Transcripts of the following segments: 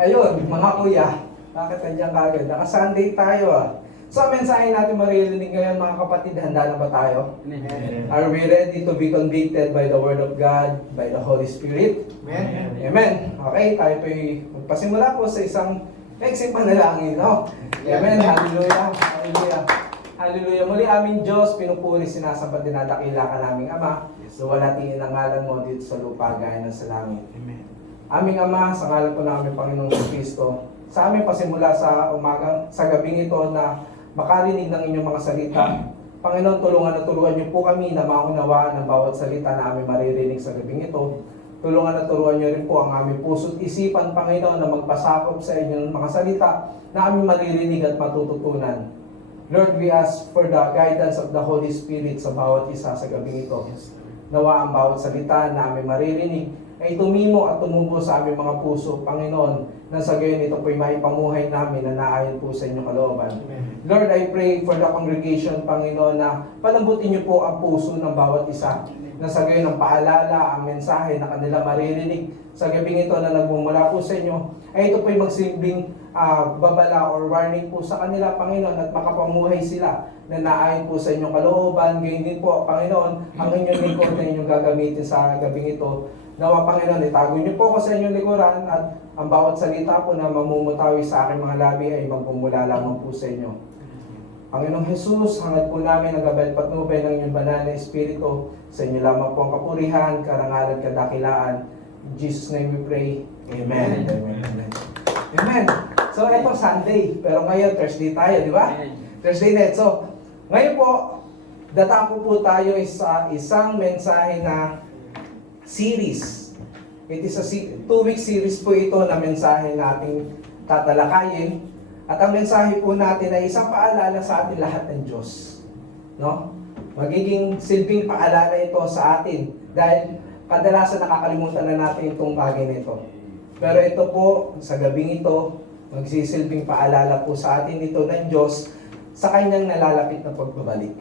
Ayun, mga kuya, bakit nandiyan kagad? Naka-Sunday tayo ah. So, ang mensahe natin maririnig ngayon mga kapatid, handa na ba tayo? Amen. Are we ready to be convicted by the Word of God, by the Holy Spirit? Amen. Amen. Okay, tayo po'y magpasimula po sa isang maiksing panalangin, no? Amen. Hallelujah. Hallelujah. Hallelujah. Muli aming Diyos, pinupuri, sinasambat, dinadakila ka naming Ama. Luwalhatiin ang ngalan mo dito sa lupa gaya ng sa langit. Amen. Aming Ama, sa ngalan po namin Panginoong Kristo, sa aming pasimula sa umagang, sa gabing ito na makarinig ng inyong mga salita. Panginoon, tulungan na turuan niyo po kami na maunawaan ang bawat salita na aming maririnig sa gabing ito. Tulungan na turuan niyo rin po ang aming puso't isipan, Panginoon, na magpasakop sa inyong mga salita na aming maririnig at matututunan. Lord, we ask for the guidance of the Holy Spirit sa bawat isa sa gabing ito. Nawa ang bawat salita na aming maririnig ay tumimo at tumubo sa aming mga puso, Panginoon, na sa gayon ito po'y maipamuhay namin na naayon po sa inyong kalooban. Amen. Lord, I pray for the congregation, Panginoon, na palambutin niyo po ang puso ng bawat isa, na sa gayon ang paalala, ang mensahe na kanila maririnig sa gabing ito na nagmumula po sa inyo, ay ito po'y magsilbing babala or warning po sa kanila, Panginoon, at makapamuhay sila na naayon po sa inyong kalooban. Gayon din po, Panginoon, ang inyong lingkod na inyong gagamitin sa gabing ito. Nawa, Panginoon, itago niyo po ako sa inyong likuran at ang bawat salita po na mamumutawi sa aking mga labi ay magmumula lamang po sa inyo. Panginoong Jesus, hangad po namin ang gabay patnubay ng inyong banal na Espiritu. Sa inyo lamang po ang kapurihan, karangalan, kadakilaan. In Jesus' name we pray. Amen. Amen. Amen. Amen. So, ito Sunday. Pero ngayon, Thursday tayo, di ba? Thursday net. So, ngayon po, datako po tayo sa isang mensahe na series. It is a 2-week series po ito na mensahe nating tatalakayin. At ang mensahe po natin ay isang paalala sa atin lahat ng Diyos. No? Magiging silbing paalala ito sa atin dahil kadalasan nakakalimutan na natin itong bagay na ito. Pero ito po, sa gabing ito, magsisilbing paalala po sa atin ito ng Diyos sa kanyang nalalapit na pagbabalik.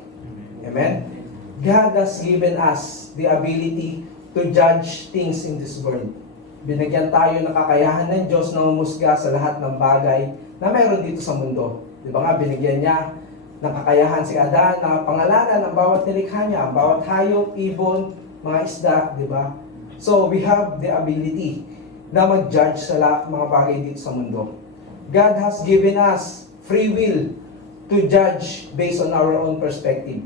Amen? God has given us the ability to judge things in this world. Binigyan tayo ng kakayahan ng Diyos na umusga sa lahat ng bagay na meron dito sa mundo. Di ba nga, binigyan niya ng kakayahan si Adan na pangalanan ang bawat nilikha niya, ang bawat hayop, ibon, mga isda, di ba? So, we have the ability na mag-judge sa mga bagay dito sa mundo. God has given us free will to judge based on our own perspective,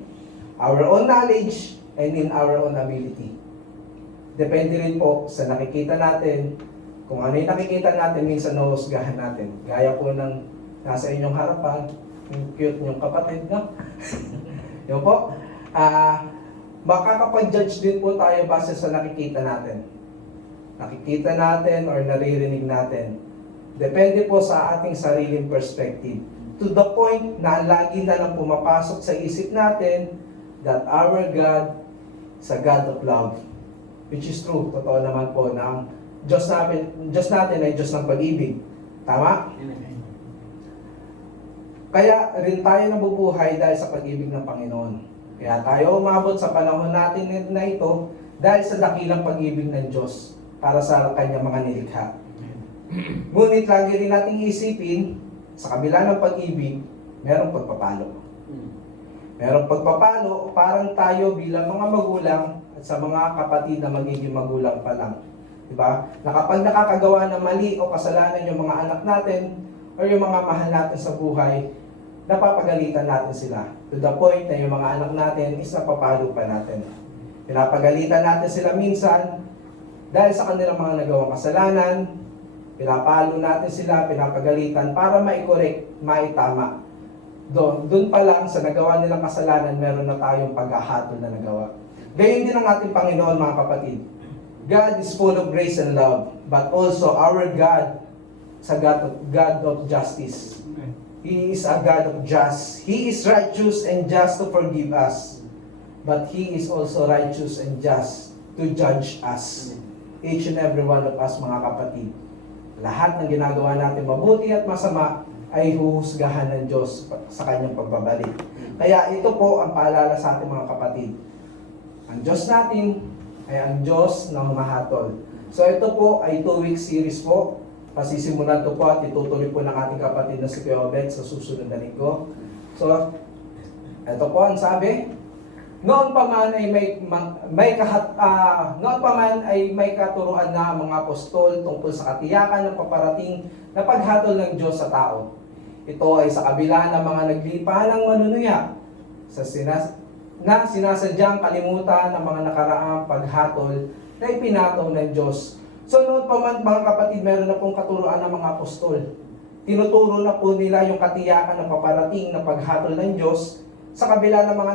our own knowledge, and in our own ability. Depende rin po sa nakikita natin, kung ano yung nakikita natin, minsan nahuhusgahan natin. Gaya po ng nasa inyong harapan, yung cute niyong kapatid, no? Yun po. Makakapag-judge din po tayo base sa nakikita natin. Nakikita natin or naririnig natin. Depende po sa ating sariling perspective. To the point na lagi na lang pumapasok sa isip natin that our God is a God of love. Which is true. Totoo naman po na ang Diyos natin ay Diyos ng pag-ibig. Tama? Amen. Kaya rin tayo nabubuhay dahil sa pag-ibig ng Panginoon. Kaya tayo umabot sa panahon natin na ito dahil sa dakilang pag-ibig ng Diyos para sa kanyang mga nilikha. Ngunit lagi rin nating isipin, sa kabila ng pag-ibig, merong pagpapalo. Merong pagpapalo, parang tayo bilang mga magulang at sa mga kapatid na magiging magulang pa lang. Diba? Na kapag nakakagawa ng mali o kasalanan yung mga anak natin o yung mga mahal natin sa buhay, napapagalitan natin sila. To the point na yung mga anak natin is napapalo pa natin. Pinapagalitan natin sila minsan dahil sa kanilang mga nagawang kasalanan, pinapalo natin sila, pinapagalitan para mai-correct, maitama. Doon pa lang sa nagawa nilang kasalanan, meron na tayong paghahatol na nagawa. Gayon din ang ating Panginoon, mga kapatid. God is full of grace and love, but also our God is a God of justice. He is a God of just. He is righteous and just to forgive us, but He is also righteous and just to judge us. Each and every one of us, mga kapatid. Lahat ng ginagawa natin mabuti at masama ay huhusgahan ng Diyos sa kanyang pagbabalik. Kaya ito po ang paalala sa ating mga kapatid. Ang Diyos natin ay ang Diyos na humahatol. So ito po ay 2-week series po. Pasisimulan ko po at itutuloy po ng ating kapatid na si Kuya Obed sa susunod na linggo. So, ito po ang sabi. Noon pa man ay may katuruan na ang mga apostol tungkol sa katiyakan ng paparating na paghatol ng Diyos sa tao. Ito ay sa kabila ng mga naglipa ng manunuya na sinasadyang kalimutan ng mga nakaraang paghatol na ipinataw ng Diyos. So noon pa man mga kapatid, meron na pong katuruan ng mga apostol. Tinuturo na po nila yung katiyakan ng paparating na paghatol ng Diyos sa kabila ng mga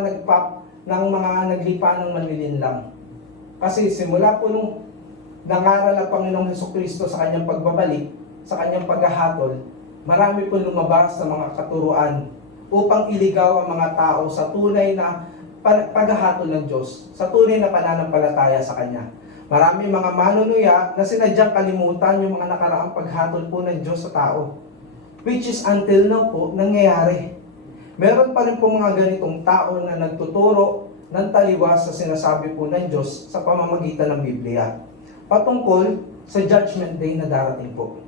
naglipa ng manlilinlang. Kasi simula po nung nangaral ang Panginoong Hesukristo sa kanyang pagbabalik, sa kanyang paghahatol, marami po lumabas sa mga katuruan upang iligaw ang mga tao sa tunay na paghahatol ng Diyos, sa tunay na pananampalataya sa Kanya. Marami mga manunuya na sinadyang kalimutan yung mga nakaraang paghatol po ng Diyos sa tao, which is until now po nangyayari. Meron pa rin po mga ganitong tao na nagtuturo ng taliwas sa sinasabi po ng Diyos sa pamamagitan ng Biblia, patungkol sa Judgment Day na darating po.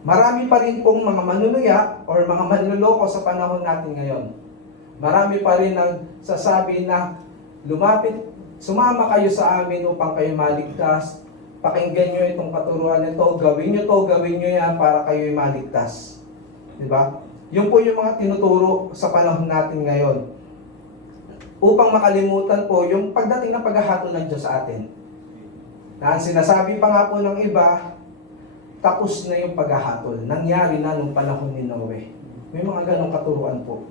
Marami pa rin pong mga manunuya or mga manluloko sa panahon natin ngayon. Marami pa rin nagsasabi na sumama kayo sa amin upang kayo maligtas. Pakinggan nyo itong katuruan nito, gawin nyo yan para kayo maligtas. Diba? Yun po yung mga tinuturo sa panahon natin ngayon. Upang makalimutan po yung pagdating ng paghahatol ng Diyos sa atin. Na ang sinasabi pa nga po ng iba, tapos na yung paghahatol. Nangyari na nung panahon ni Noe. May mga ganong katuruan po.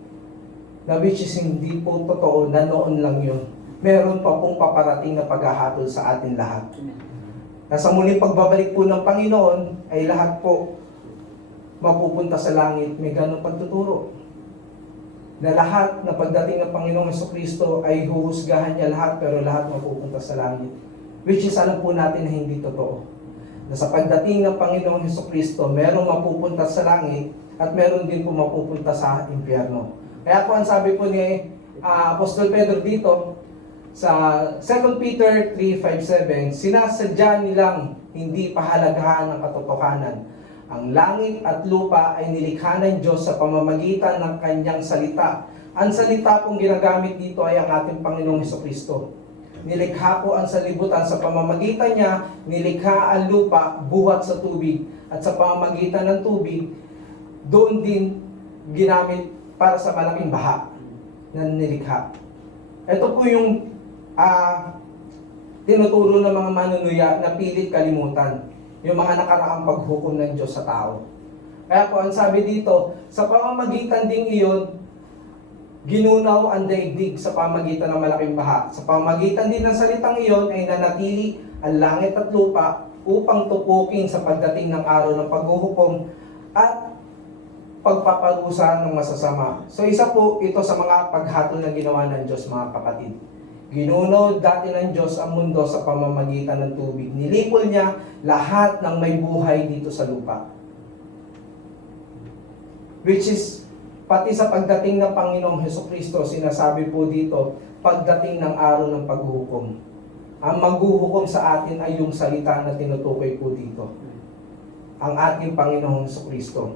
Na which is hindi po totoo na noon lang yun. Meron pa pong paparating na paghahatol sa atin lahat. Na sa muling pagbabalik po ng Panginoon, ay lahat po mapupunta sa langit. May ganong pagtuturo. Na lahat na pagdating ng Panginoong Hesukristo ay huhusgahan niya lahat, pero lahat mapupunta sa langit. Which is alam po natin na hindi totoo. Na sa pagdating ng Panginoong Hesukristo, merong mapupunta sa langit at meron din po mapupunta sa impyerno. Kaya po ang sabi po ni Apostol Pedro dito sa 2 Peter 3:5-7, sinasadya nilang hindi pahalagahan ng katotohanan. Ang langit at lupa ay nilikha ng Diyos sa pamamagitan ng kanyang salita. Ang salita pong ginagamit dito ay ang ating Panginoong Hesukristo. Nilikha po ang salibutan sa pamamagitan niya, nilikha ang lupa buhat sa tubig. At sa pamamagitan ng tubig, doon din ginamit para sa malaking baha na nilikha. Ito po yung tinuturo ng mga manunuya na pilit kalimutan. Yung mga nakaraang paghukom ng Diyos sa tao. Kaya po ang sabi dito, sa pamamagitan ding iyon, ginunaw ang daigdig sa pamagitan ng malaking baha. Sa pamamagitan din ng salitang iyon ay nanatili ang langit at lupa upang tupukin sa pagdating ng araw ng paghuhukom at pagpaparusa ng masasama. So isa po ito sa mga paghatol na ginawa ng Diyos, mga kapatid. Ginunaw dati ng Diyos ang mundo sa pamamagitan ng tubig. Nilipol niya lahat ng may buhay dito sa lupa. Which is, pati sa pagdating ng Panginoong Hesukristo, sinasabi po dito, pagdating ng araw ng paghuhukom. Ang maghuhukom sa atin ay yung salita na tinutukoy po dito. Ang ating Panginoong Hesukristo.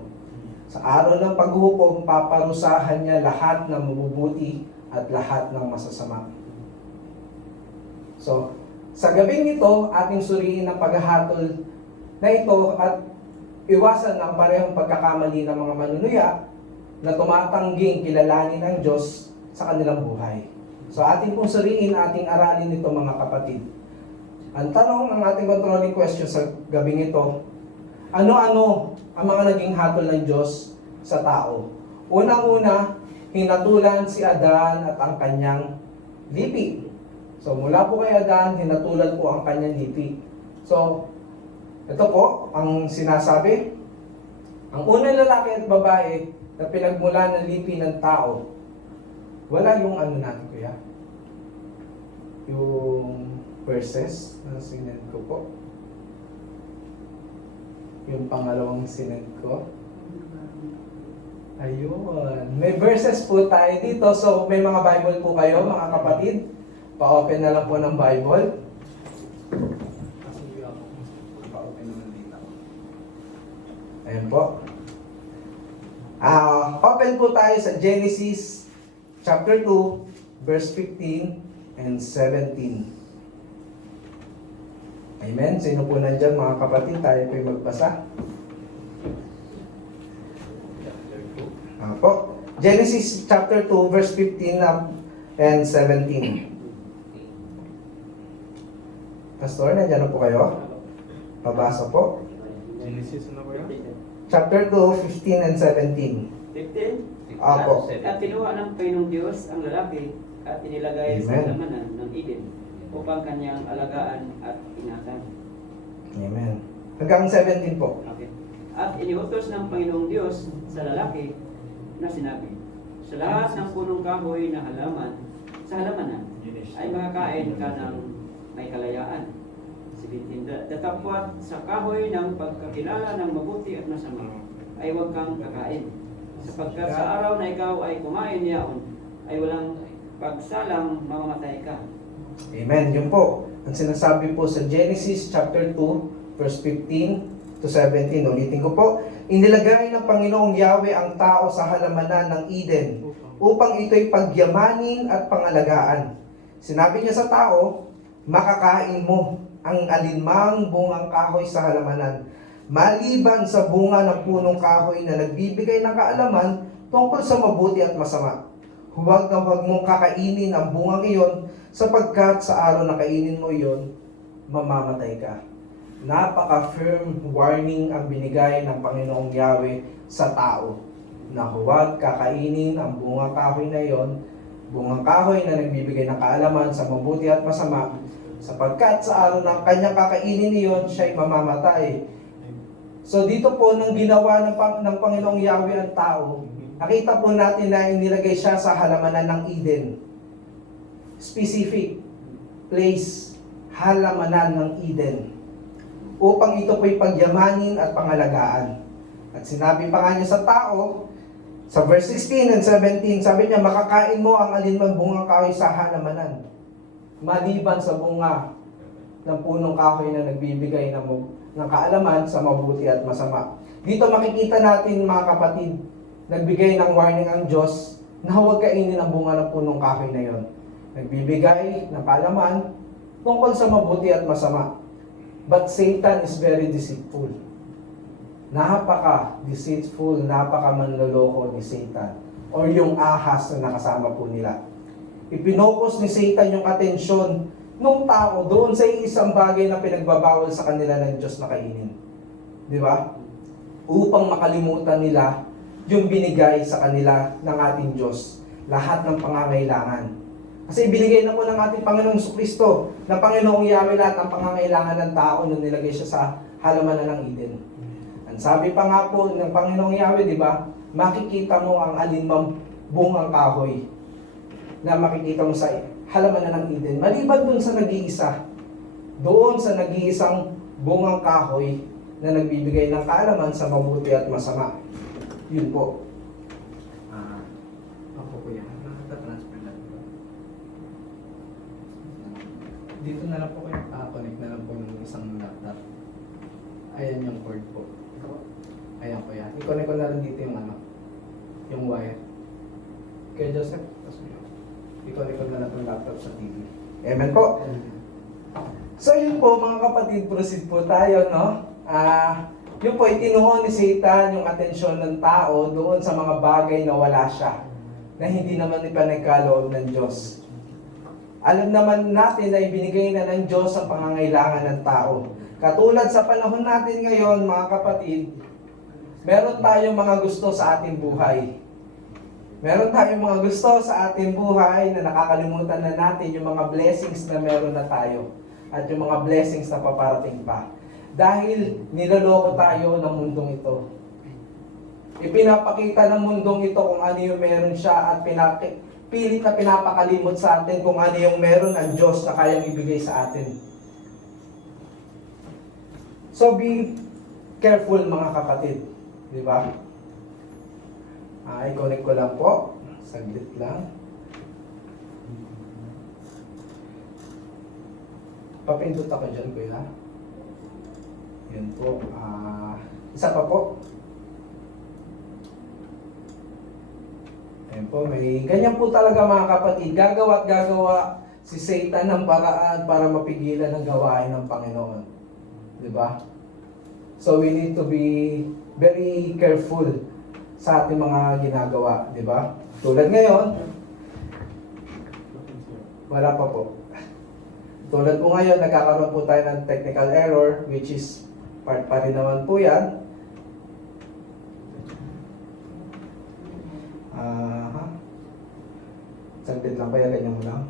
Sa araw ng paghuhukom, paparusahan niya lahat ng mabubuti at lahat ng masasama. So, sa gabing ito, ating suriin ang paghahatol na ito at iwasan ang parehong pagkakamali ng mga manunuya na tumatangging kilalanin ng Diyos sa kanilang buhay. So, ating pong suriin, ating aralin ito, mga kapatid. Ang tanong ng ating controlling question sa gabing ito, ano-ano ang mga naging hatol ng Diyos sa tao? Unang-una, hinatulan si Adan at ang kanyang lipi. So, mula po kay Adan, hinatulan po ang kanyang lipi. So, ito po ang sinasabi. Ang unang lalaki at babae na pinagmula ng lipi ng tao, wala yung ano natin, kuya? Yung verses na sinend ko po. Yung pangalawang sinend ko. Ayun. May verses po tayo dito. So, may mga Bible po kayo, mga kapatid. Pa-open na lang po ng Bible. Pa-open naman dito. Ayan po. Open po tayo sa Genesis chapter 2, verse 15 and 17. Amen. Sino po nandyan mga kapatid? Tayo po'y magbasa. Po. Genesis chapter 2, verse 15 and 17. Pastor, nandyan na po kayo? Pabasa po. Genesis na ba yan? Chapter 2, 15 and 17. 15. Apo. At kinuha ng Panginoong Diyos ang lalaki at inilagay sa Amen. halamanan ng Eden upang kanyang alagaan at ingatan. Amen. Hanggang 17 po. Okay. At iniutos ng Panginoong Diyos sa lalaki na sinabi, sa lahat ng punong kahoy na halaman, sa halamanan, ay makakain ka ng may kalayaan. 17. Datapwat sa kahoy ng pagkakilala ng mabuti at masama, ay huwag kang kakain. Sapagkat sa araw na ikaw ay kumain niyaon, ay walang pagsalang mamamatay ka. Amen. Yun po. Ang sinasabi po sa Genesis chapter 2, verse 15 to 17. Ulitin ko po. Inilagay ng Panginoong Yahweh ang tao sa halamanan ng Eden upang ito'y pagyamanin at pangalagaan. Sinabi niya sa tao, makakain mo ang alinmang bungang kahoy sa halamanan, maliban sa bunga ng punong kahoy na nagbibigay ng kaalaman tungkol sa mabuti at masama. Huwag na huwag mong kakainin ang bungang iyon, sapagkat sa araw na kainin mo iyon, mamamatay ka. Napaka-firm warning ang binigay ng Panginoong Yahweh sa tao na huwag kakainin ang bungang kahoy na iyon, bungang kahoy na nagbibigay ng kaalaman sa mabuti at masama, sapagkat sa araw na kanyang kakainin iyon, siya'y mamamatay. So dito po, nang ginawa ng Panginoong Yahweh ang tao, nakita po natin na inilagay siya sa halamanan ng Eden. Specific place, halamanan ng Eden, upang ito po'y pagyamanin at pangalagaan. At sinabi pa nga niya sa tao, sa verse 16 and 17, sabi niya, makakain mo ang alinmang bungang kahoy sa halamanan, maliban sa bunga ng punong kahoy na nagbibigay ng kaalaman sa mabuti at masama. Dito makikita natin mga kapatid, nagbigay ng warning ang Diyos na huwag kainin ang bunga ng punong kahoy na yon. Nagbibigay ng kaalaman tungkol sa mabuti at masama. But Satan is very deceitful. Napaka-deceitful, napaka-manloloko ni Satan. Or yung ahas na nakasama po nila. Ipinokus ni Satan yung atensyon ng tao doon sa isang bagay na pinagbabawal sa kanila ng Diyos na kainin. Di ba? Upang makalimutan nila yung binigay sa kanila ng ating Diyos. Lahat ng pangangailangan. Kasi binigay na po ng ating Panginoong Jesucristo na Panginoong Yahweh lahat ng pangangailangan ng tao nung nilagay siya sa halamanan ng Eden. Ang sabi pa nga po ng Panginoong Yahweh, di ba? Makikita mo ang alinmang bungang kahoy na makikita mo sa halamanan ng Eden. Maliban dun sa nag-iisa, doon sa nag-iisang bungang kahoy na nagbibigay ng kaalaman sa mabuti at masama. Yun po. Ako po yan. Nakaka-transfer na. Dito na lang po kayo. Connect na lang po ng isang laptop. Ayan yung cord po. Ayan po yan. I-connect ko na lang dito yung wire. Kaya Joseph, i-connect ko na lang itong laptop sa TV. Amen po. So yun po mga kapatid, proceed po tayo, no? Yun po, itinuon ni Satan yung atensyon ng tao doon sa mga bagay na wala siya, na hindi naman ipanagkaloob ng Diyos. Alam naman natin na ibinigay na ng Diyos ang pangangailangan ng tao. Katulad sa panahon natin ngayon, mga kapatid, meron tayong mga gusto sa ating buhay. Meron tayong mga gusto sa ating buhay na nakakalimutan na natin yung mga blessings na meron na tayo at yung mga blessings na paparating pa. Dahil niloloko tayo ng mundong ito. Ipinapakita ng mundong ito kung ano yung meron siya at pilit na pinapakalimot sa atin kung ano yung meron ang Diyos na kayang ibigay sa atin. So be careful mga kapatid. Di ba? I-connect ko lang po. Saglit lang. Papindot ako dyan, kuya. Yan po. Isa pa po. Ayan po, may ganyan po talaga mga kapatid. Gagawa at gagawa si Satan ng paraan para mapigilan ang gawain ng Panginoon. Di ba? So we need to be very careful sa ating mga ginagawa. Di ba? Tulad ngayon, wala pa po. Tulad po ngayon, nagkakaroon po tayo ng technical error, which is part pa rin naman po yan. Saglit lang, kaya ganyan mo lang.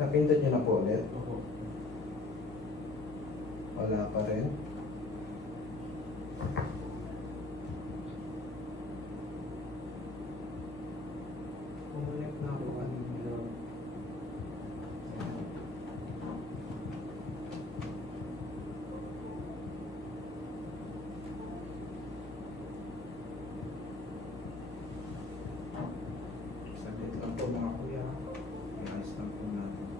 Napindot nyo na po ulit. Wala pa rin. Bumalik na ako kanina. Saglit lang po mga kuya. Ayos lang po natin.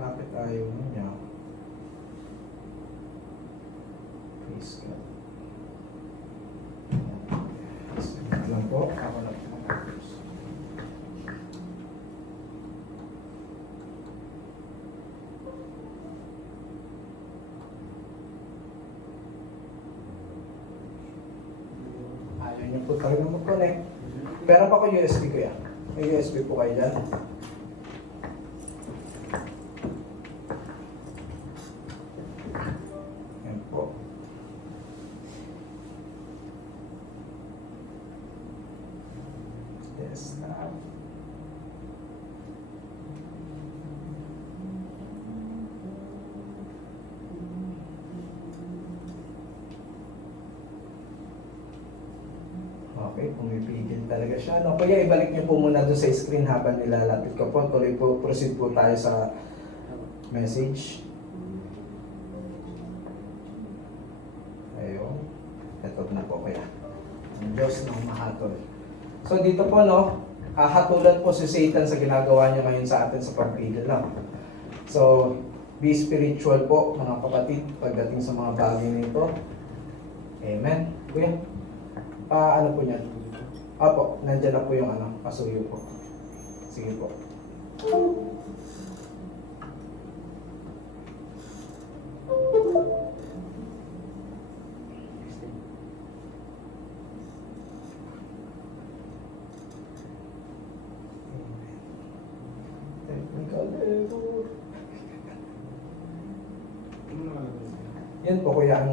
Bakit ayaw mo niya? Please God. Saglit lang po. Ako na po mag-focus. Ayaw niyo po talaga mag-connect. Pero pa ko USB ko yan. May USB po kayo dyan. Yan po. Yes, okay, pumipigil talaga siya. No, kuya, ibalik niyo po muna doon sa screen habang nilalapit ko po. Tuloy po, proceed po tayo sa message. Ayun. Ito na po kuya. Ang Diyos ng mahatol. So dito po, no, hatulan po si Satan sa ginagawa niya ngayon sa atin sa pagpigil lang. So, be spiritual po, mga kapatid, pagdating sa mga bagay nito. Amen. Kuya, ano po niyan? Apo, nandyan na po yung pasuyo po. Sige po. Technical error. Yan po kuya ang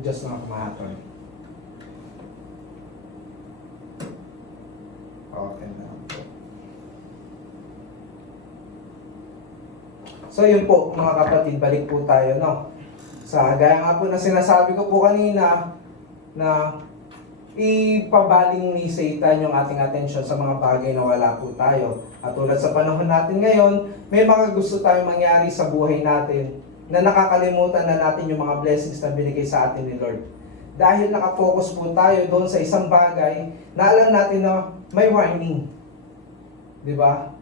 Diyos ng kumahatol. Okay na po. So yun po mga kapatid, balik po tayo, no? Sa gaya nga po na sinasabi ko po kanina na ipabaling ni Satan yung ating atensyon sa mga bagay na wala po tayo. At tulad sa panahon natin ngayon, may mga gusto tayong mangyari sa buhay natin na nakakalimutan na natin yung mga blessings na binigay sa atin ni Lord. Dahil nakafocus po tayo doon sa isang bagay na alam natin na may warning. Di ba?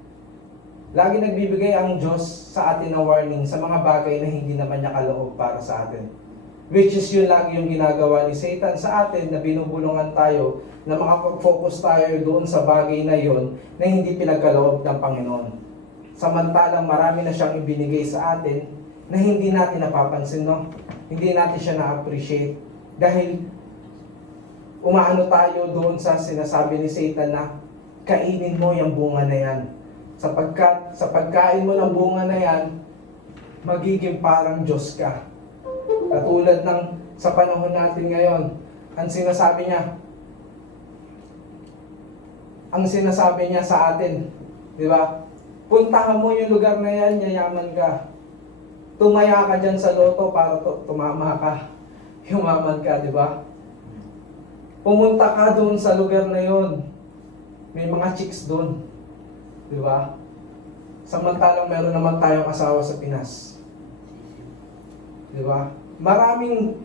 Lagi nagbibigay ang Diyos sa atin ng warning sa mga bagay na hindi naman niya kaloob para sa atin. Which is yun lagi yung ginagawa ni Satan sa atin na binubulungan tayo na makapag-focus tayo doon sa bagay na yun na hindi pinagkaloob ng Panginoon. Samantalang marami na siyang ibinigay sa atin na hindi natin napapansin, no? Hindi natin siya na-appreciate. Dahil umaano tayo doon sa sinasabi ni Satan na kainin mo yung bunga na yan. Sapagkat sa pagkain mo ng bunga na yan, magiging parang Diyos ka. Katulad ng sa panahon natin ngayon, ang sinasabi niya sa atin, di ba? Puntahan mo yung lugar na yan, yayaman ka. Tumaya ka dyan sa loto para tumama ka. Yumaman ka, di ba? Pumunta ka doon sa lugar na yon. May mga chicks doon. Di ba? Samantalang meron naman tayong asawa sa Pinas. Di ba? Maraming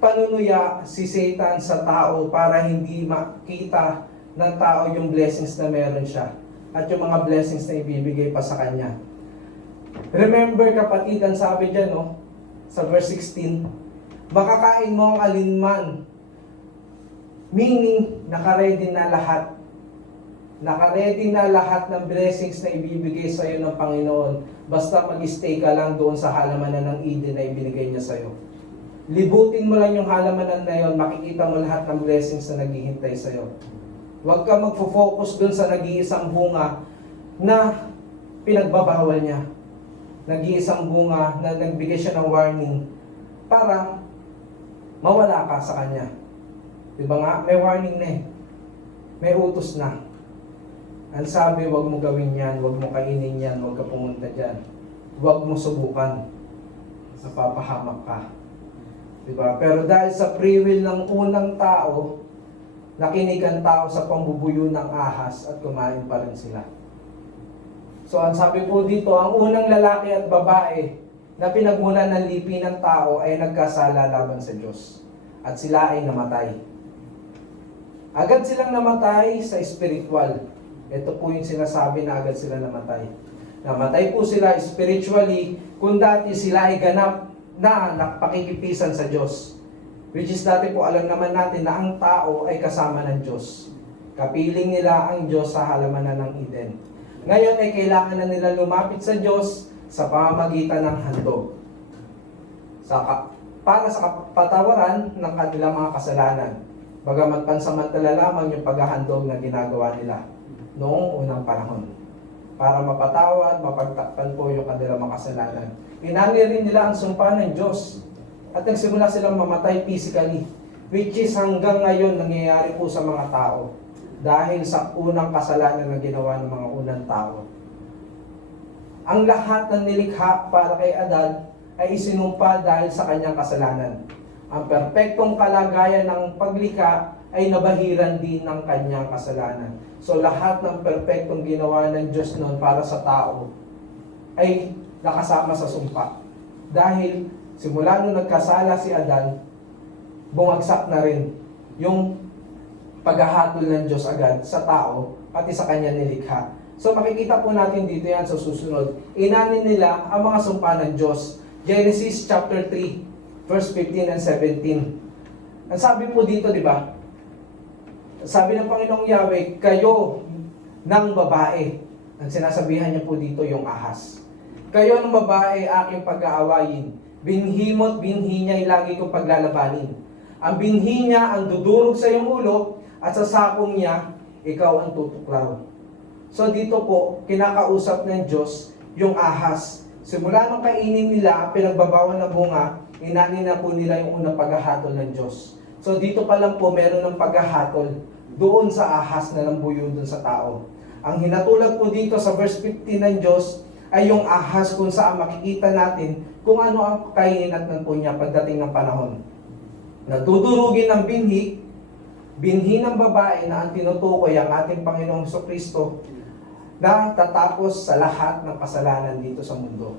panunuya si Satan sa tao para hindi makita ng tao yung blessings na meron siya. at yung mga blessings na ibibigay pa sa kanya. Remember kapatid, ang sabi dyan, no? Sa verse 16, makakain mo ang alinman. Meaning, nakaredy na lahat. Nakaredy na lahat ng blessings na ibibigay sa iyo ng Panginoon. Basta mag-stay ka lang doon sa halamanan ng Eden na ibinigay niya sa iyo. Libutin mo lang yung halamanan na yon, makikita mo lahat ng blessings na naghihintay sa iyo. Huwag ka magfo-focus doon sa nag-iisang bunga na pinagbabawal niya. Nag-iisang bunga na nagbigay siya ng warning para mawala ka sa kanya. Diba nga? May warning na eh. May utos na. Ang sabi, huwag mo gawin yan, huwag mo kainin yan, huwag ka pumunta dyan. Huwag mo subukan. Napapahamak ka. Diba? Pero dahil sa free will ng unang tao, nakinig ang tao sa pambubuyo ng ahas at kumain pa rin sila. So ang sabi po dito, ang unang lalaki at babae na pinagmulan ng lipi ng tao ay nagkasala laban sa Diyos. At sila ay namatay. Agad silang namatay sa spiritual. Ito po yung sinasabi na agad sila namatay. Namatay po sila spiritually kung dati sila ay ganap na napakikipisan sa Diyos. Which is dati po alam naman natin na ang tao ay kasama ng Diyos. Kapiling nila ang Diyos sa halamanan ng Eden. Ngayon ay kailangan na nila lumapit sa Diyos sa pamamagitan ng handog. Para sa kapatawaran ng kanilang mga kasalanan. Bagamat pansamantala lamang yung paghahandog na ginagawa nila noong unang panahon. Para mapatawad, mapagtakpan po yung kanilang mga kasalanan. Inani rin nila ang sumpa ng Diyos. At nagsimula silang mamatay physically. Which is hanggang ngayon nangyayari po sa mga tao. Dahil sa unang kasalanan na ginawa ng mga unang tao. Ang lahat ng nilikha para kay Adan ay isinumpa dahil sa kanyang kasalanan. Ang perpektong kalagayan ng paglikha ay nabahiran din ng kanyang kasalanan. So lahat ng perpektong ginawa ng Diyos noon para sa tao ay nakasama sa sumpa. Dahil simula nung nagkasala si Adan, bumagsak na rin yung paghahatol ng Diyos agad sa tao, pati sa kanya nilikha. So makikita po natin dito yan sa susunod. Inanin nila ang mga sumpa ng Diyos. Genesis chapter 3, verse 15 and 17. Ang sabi po dito, di ba? Sabi ng Panginoong Yahweh, kayo ng babae. Ang sinasabihan niya po dito yung ahas. Kayo ng babae aking pag-aawayin. Binhi mo't binhi niya lagi kong paglalabanin. Ang binhi niya ang dudurog sa iyong ulo at sa sakong niya, ikaw ang tutuklaw. So dito po, kinakausap ng Diyos yung ahas. Simula nung kainin nila, pinagbabawal na bunga, inani na po nila yung unang paghahatol ng Diyos. So dito pa lang po, meron ng paghahatol doon sa ahas na lambuyo doon sa tao. Ang hinatulad po dito sa verse 15 ng Diyos ay yung ahas kung saan makikita natin kung ano ang kainatnan po niya pagdating ng panahon. Natudurugin ng binhi ng babae na ang tinutukoy ang ating Panginoong Jesucristo na tatapos sa lahat ng kasalanan dito sa mundo.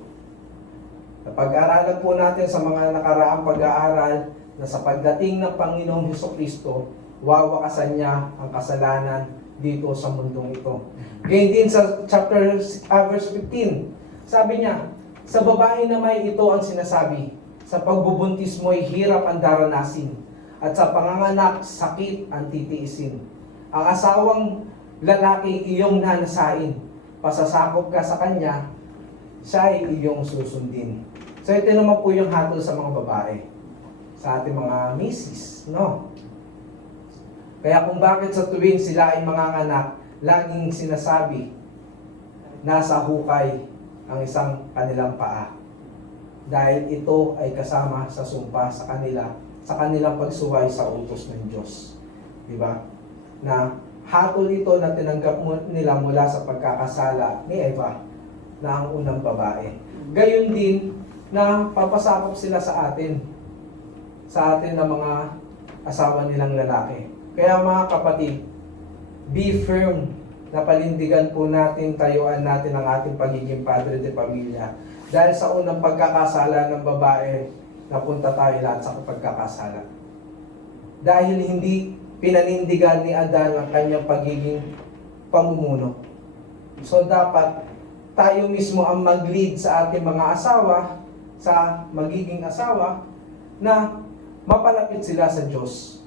Napag-aralan po natin sa mga nakaraang pag-aaral na sa pagdating ng Panginoong Jesucristo, wawakasan niya ang kasalanan dito sa mundong ito. Ganyan din sa verse 15, sabi niya, sa babae na may ito ang sinasabi, sa pagbubuntis mo'y hirap ang daranasin, at sa panganganak, sakit ang titiisin. Ang asawang lalaki iyong nanasain, pasasakop ka sa kanya, siya ay iyong susundin. So ito naman po yung hatol sa mga babae, sa ating mga misis, no? Kaya kung bakit sa tuwing sila ay manganganak, laging sinasabi, nasa hukay ang isang kanilang paa. Dahil ito ay kasama sa sumpa sa kanila, sa kanilang pagsuway sa utos ng Diyos. Diba? Na hatol ito na tinanggap nila mula sa pagkakasala ni Eva na ang unang babae. Gayon din na papasakop sila sa atin na mga asawa nilang lalaki. Kaya mga kapatid, be firm na panindigan po natin, tayuan natin ang ating pagiging padre de pamilya. Dahil sa unang pagkakasala ng babae, napunta tayo lahat sa pagkakasala. Dahil hindi pinanindigan ni Adan ang kanyang pagiging pamumuno. So dapat tayo mismo ang mag-lead sa ating mga asawa, sa magiging asawa, na mapalapit sila sa Diyos.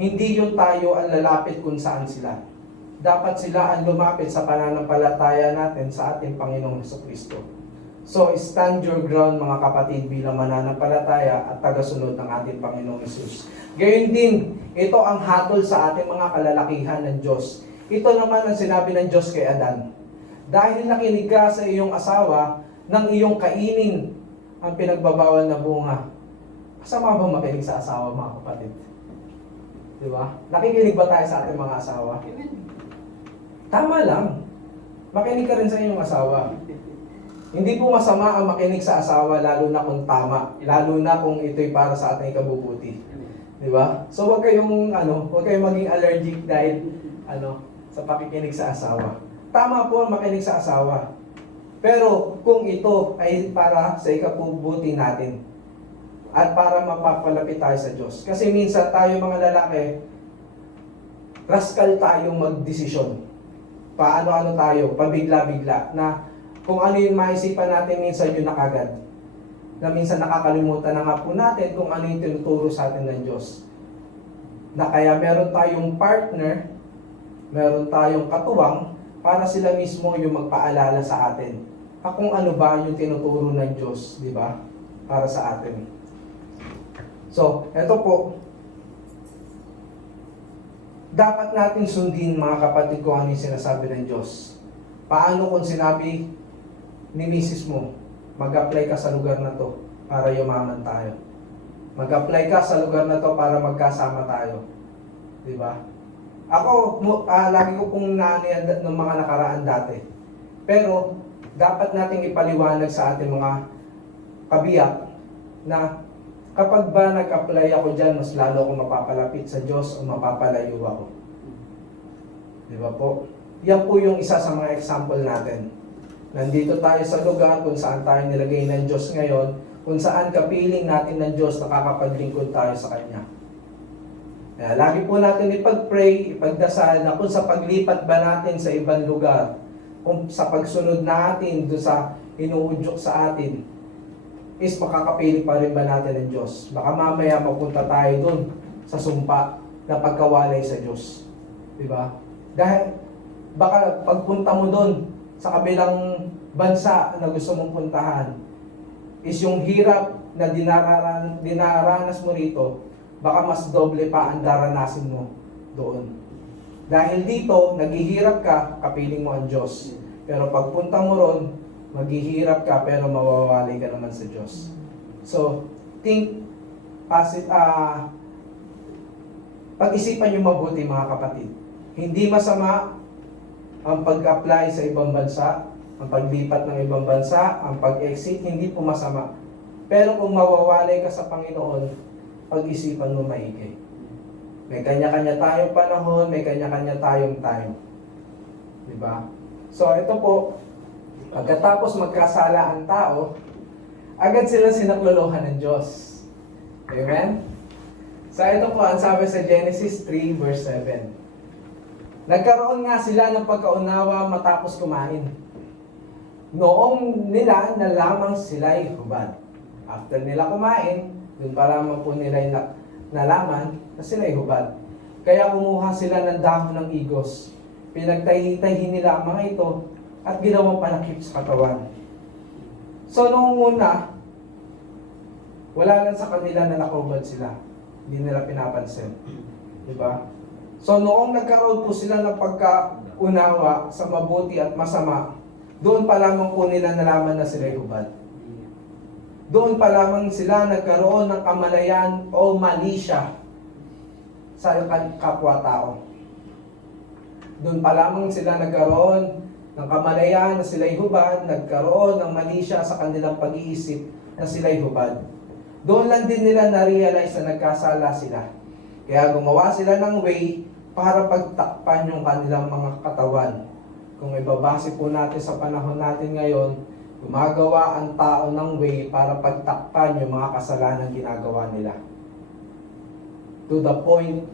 Hindi yung tayo ang lalapit kung saan sila. Dapat sila ang lumapit sa pananampalataya natin sa ating Panginoong Jesucristo. So, stand your ground mga kapatid bilang mananampalataya at tagasunod ng ating Panginoong Jesus. Gayon din, ito ang hatol sa ating mga kalalakihan ng Diyos. Ito naman ang sinabi ng Diyos kay Adan. Dahil nakinig ka sa iyong asawa, nang iyong kainin ang pinagbabawal na bunga. Masama ba makinig sa asawa mga kapatid? Di ba? Nakikinig ba tayo sa ating mga asawa? Tama lang. Makinig ka rin sa iyong asawa. Hindi po masama ang makinig sa asawa lalo na kung tama, lalo na kung ito'y para sa ating ikabubuti. Di ba? So huwag kayong maging allergic dahil sa pakikinig sa asawa. Tama po ang makinig sa asawa. Pero kung ito ay para sa ikabubuti natin at para mapapalapit tayo sa Diyos. Kasi minsan tayo mga lalaki, rascal tayong magdesisyon. Paano-ano tayo, pabigla-bigla na kung ano yung maisipan natin minsan yun na kagad. Na minsan nakakalimutan na nga po natin kung ano yung tinuturo sa atin ng Diyos. Na kaya meron tayong partner, meron tayong katuwang, para sila mismo yung magpaalala sa atin. Kung ano ba yung tinuturo ng Diyos, di ba? Para sa atin. So, eto po. Dapat natin sundin mga kapatid kung ano yung sinasabi ng Diyos. Paano kung sinabi ni misis mo, mag-apply ka sa lugar na to para yumaman tayo. Mag-apply ka sa lugar na to para magkasama tayo. Di ba? Ako, lagi ko pong naanihan ng mga nakaraan dati. Pero, dapat nating ipaliwanag sa ating mga kabiyak na kapag ba nag-apply ako dyan, mas lalo akong mapapalapit sa Diyos o mapapalayo ako. Di ba po? Yan po yung isa sa mga example natin. Nandito tayo sa lugar kung saan tayo nilagay ng Diyos ngayon, kung saan kapiling natin ng Diyos nakakapaglingkod tayo sa Kanya. Kaya lagi po natin ipag-pray, ipagdasal na kung sa paglipat ba natin sa ibang lugar, kung sa pagsunod natin doon sa inuudyok sa atin, is makakapiling pa rin ba natin ng Diyos? Baka mamaya mapunta tayo doon sa sumpa na pagkawalay sa Diyos. Diba? Dahil baka pagpunta mo doon, sa kabilang bansa na gusto mong puntahan, is yung hirap na dinaranas mo rito, baka mas doble pa ang daranasin mo doon. Dahil dito, naghihirap ka, kapiling mo ang Diyos. Pero pagpunta mo ron, maghihirap ka, pero mawawalay ka naman sa Diyos. So, pag-isipan nyo mabuti mga kapatid. Hindi masama ang pag-apply sa ibang bansa, ang paglipat ng ibang bansa, ang pag-exit, hindi po masama. Pero kung mawawalay ka sa Panginoon, pag-isipan mo maigi. May kanya-kanya tayong panahon, may kanya-kanya tayong time. Diba? So ito po, pagkatapos magkasala ang tao, agad sila sinaklolohan ng Diyos. Amen? So ito po, ang sabi sa Genesis 3 verse 7. Nagkaroon nga sila ng pagkaunawa matapos kumain. Noong nila na lamang sila'y hubad. After nila kumain, dun pa lamang po nila nalaman na sila'y hubad. Kaya kumuha sila ng dahon ng igos. Pinagtahi-tahi nila ang mga ito at ginawang panakip sa katawan. So noong una, wala lang sa kanila na nakahubad sila. Hindi nila pinapansin. Diba? So noong nagkaroon po sila ng pagkaunawa sa mabuti at masama, doon pa lamang po nila nalaman na sila'y hubad. Doon pa lamang sila nagkaroon ng kamalayan o malisya sa kapwa-tao. Doon pa lamang sila nagkaroon ng kamalayan na sila'y hubad, nagkaroon ng malisya sa kanilang pag-iisip na sila'y hubad. Doon lang din nila na-realize na nagkasala sila. Kaya gumawa sila ng way para pagtakpan yung kanilang mga katawan. Kung ibabase po natin sa panahon natin ngayon, gumagawa ang tao ng way para pagtakpan yung mga kasalanan ginagawa nila. To the point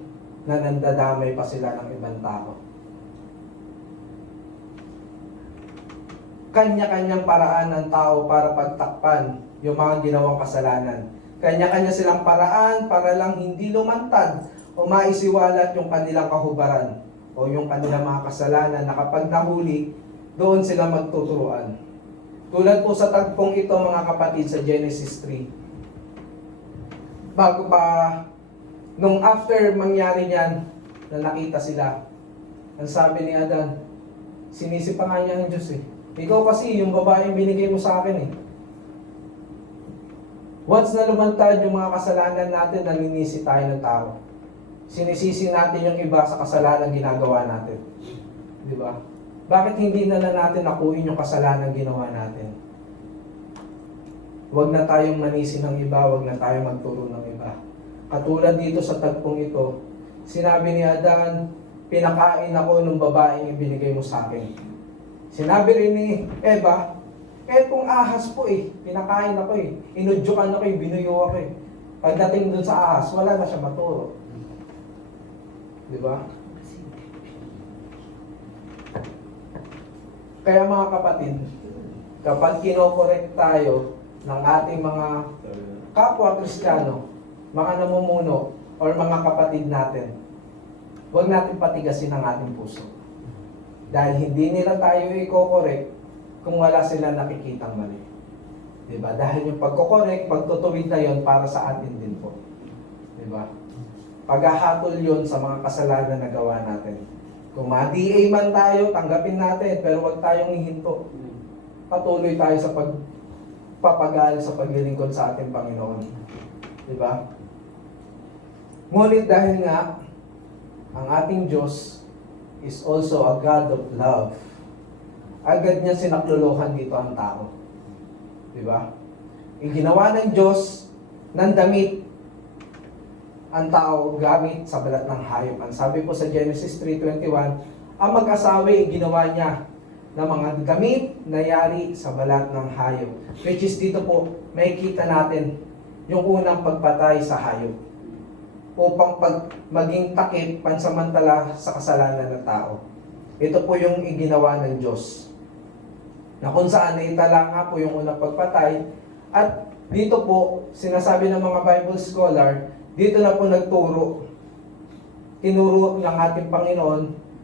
na nandadamay pa sila ng ibang tao. kanya-kanyang paraan ng tao para pagtakpan yung mga ginawang kasalanan. Kanya-kanya silang paraan para lang hindi lumantad o maisiwalat yung kanilang kahubaran o yung kanilang mga kasalanan na kapag nahuli, doon sila magtuturuan. Tulad po sa tagpong ito mga kapatid sa Genesis 3. Bago pa, nung after mangyari niyan, na nakita sila, ang sabi ni Adan, sinisi pa nga niya ang Diyos eh. Ikaw kasi yung babaeng binigay mo sa akin eh. Once na lumantad yung mga kasalanan natin, naninisi tayo ng tao. Sinisisi natin yung iba sa kasalanan ginagawa natin. Di ba? Bakit hindi na lang natin nakuhin yung kasalanan ginawa natin? Huwag na tayong manisi ng iba, huwag na tayong magturo ng iba. Katulad dito sa tagpong ito, sinabi ni Adan, pinakain ako ng babaeng ibinigay mo sa akin. Sinabi rin ni Eva, kung ahas po eh, pinakain ako eh, inudyukan ako eh, binuyo ako eh. Pagdating dun sa ahas, wala na siya maturo. Di ba? Kaya mga kapatid, kapag kinokorek tayo ng ating mga kapwa Kristiyano, mga namumuno, or mga kapatid natin, huwag natin patigasin ang ating puso. Dahil hindi nila tayo i-correct kung wala sila nakikitang mali. Diba? Dahil yung pagko-correct, pagtutuwid na yon para sa atin din po. Diba? Paghahatol yon sa mga kasalanan na gawa natin. Kung ma-DA man tayo, tanggapin natin, pero huwag tayong hihinto. Patuloy tayo sa pagpapagal sa paglilingkod sa ating Panginoon. Diba? Ngunit dahil nga, ang ating Diyos is also a God of love. Agad niya sinaklolohan dito ang tao. Diba? Iginawa ng Diyos ng damit ang tao gamit sa balat ng hayop. Ang sabi po sa Genesis 3:21, ang mag-asawa ginawa niya ng mga damit na yari sa balat ng hayop. Which is dito po, makikita natin yung unang pagpatay sa hayop upang maging takip pansamantala sa kasalanan ng tao. Ito po yung iginawa ng Diyos. Na kung saan naitala nga po yung unang pagpatay. At dito po, sinasabi ng mga Bible scholar, dito na po nagturo. Tinuro ng ating Panginoon,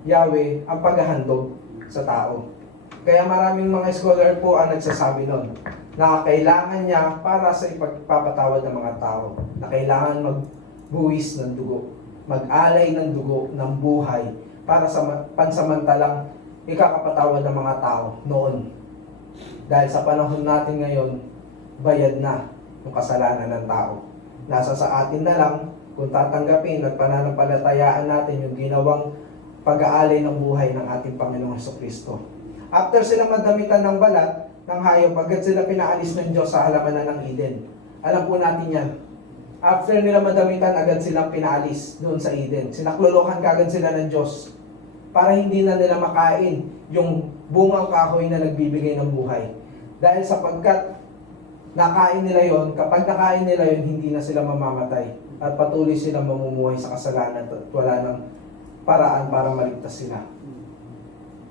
Yahweh, ang paghahandog sa tao. Kaya maraming mga scholar po ang nagsasabi nun, na kailangan niya para sa ipagpapatawad ng mga tao, na kailangan magbuwis ng dugo, mag-alay ng dugo, ng buhay, para sa pansamantalang ikakapatawad ng mga tao noon. Dahil sa panahon natin ngayon, bayad na yung kasalanan ng tao. Nasa sa atin na lang kung tatanggapin at pananampalatayaan natin yung ginawang pag-aalay ng buhay ng ating Panginoong Jesucristo. After silang madamitan ng balat ng hayop, agad sila pinaalis ng Diyos sa halamanan ng Eden. Alam po natin yan. After nila madamitan, agad silang pinaalis doon sa Eden. Sinaklolohan kagad sila ng Diyos para hindi na nila makain yung bungang kahoy na nagbibigay ng buhay. Dahil sapagkat nakain nila yon, kapag nakain nila yon, hindi na sila mamamatay at patuloy silang mamumuhay sa kasalanan at wala ng paraan para maligtas sila.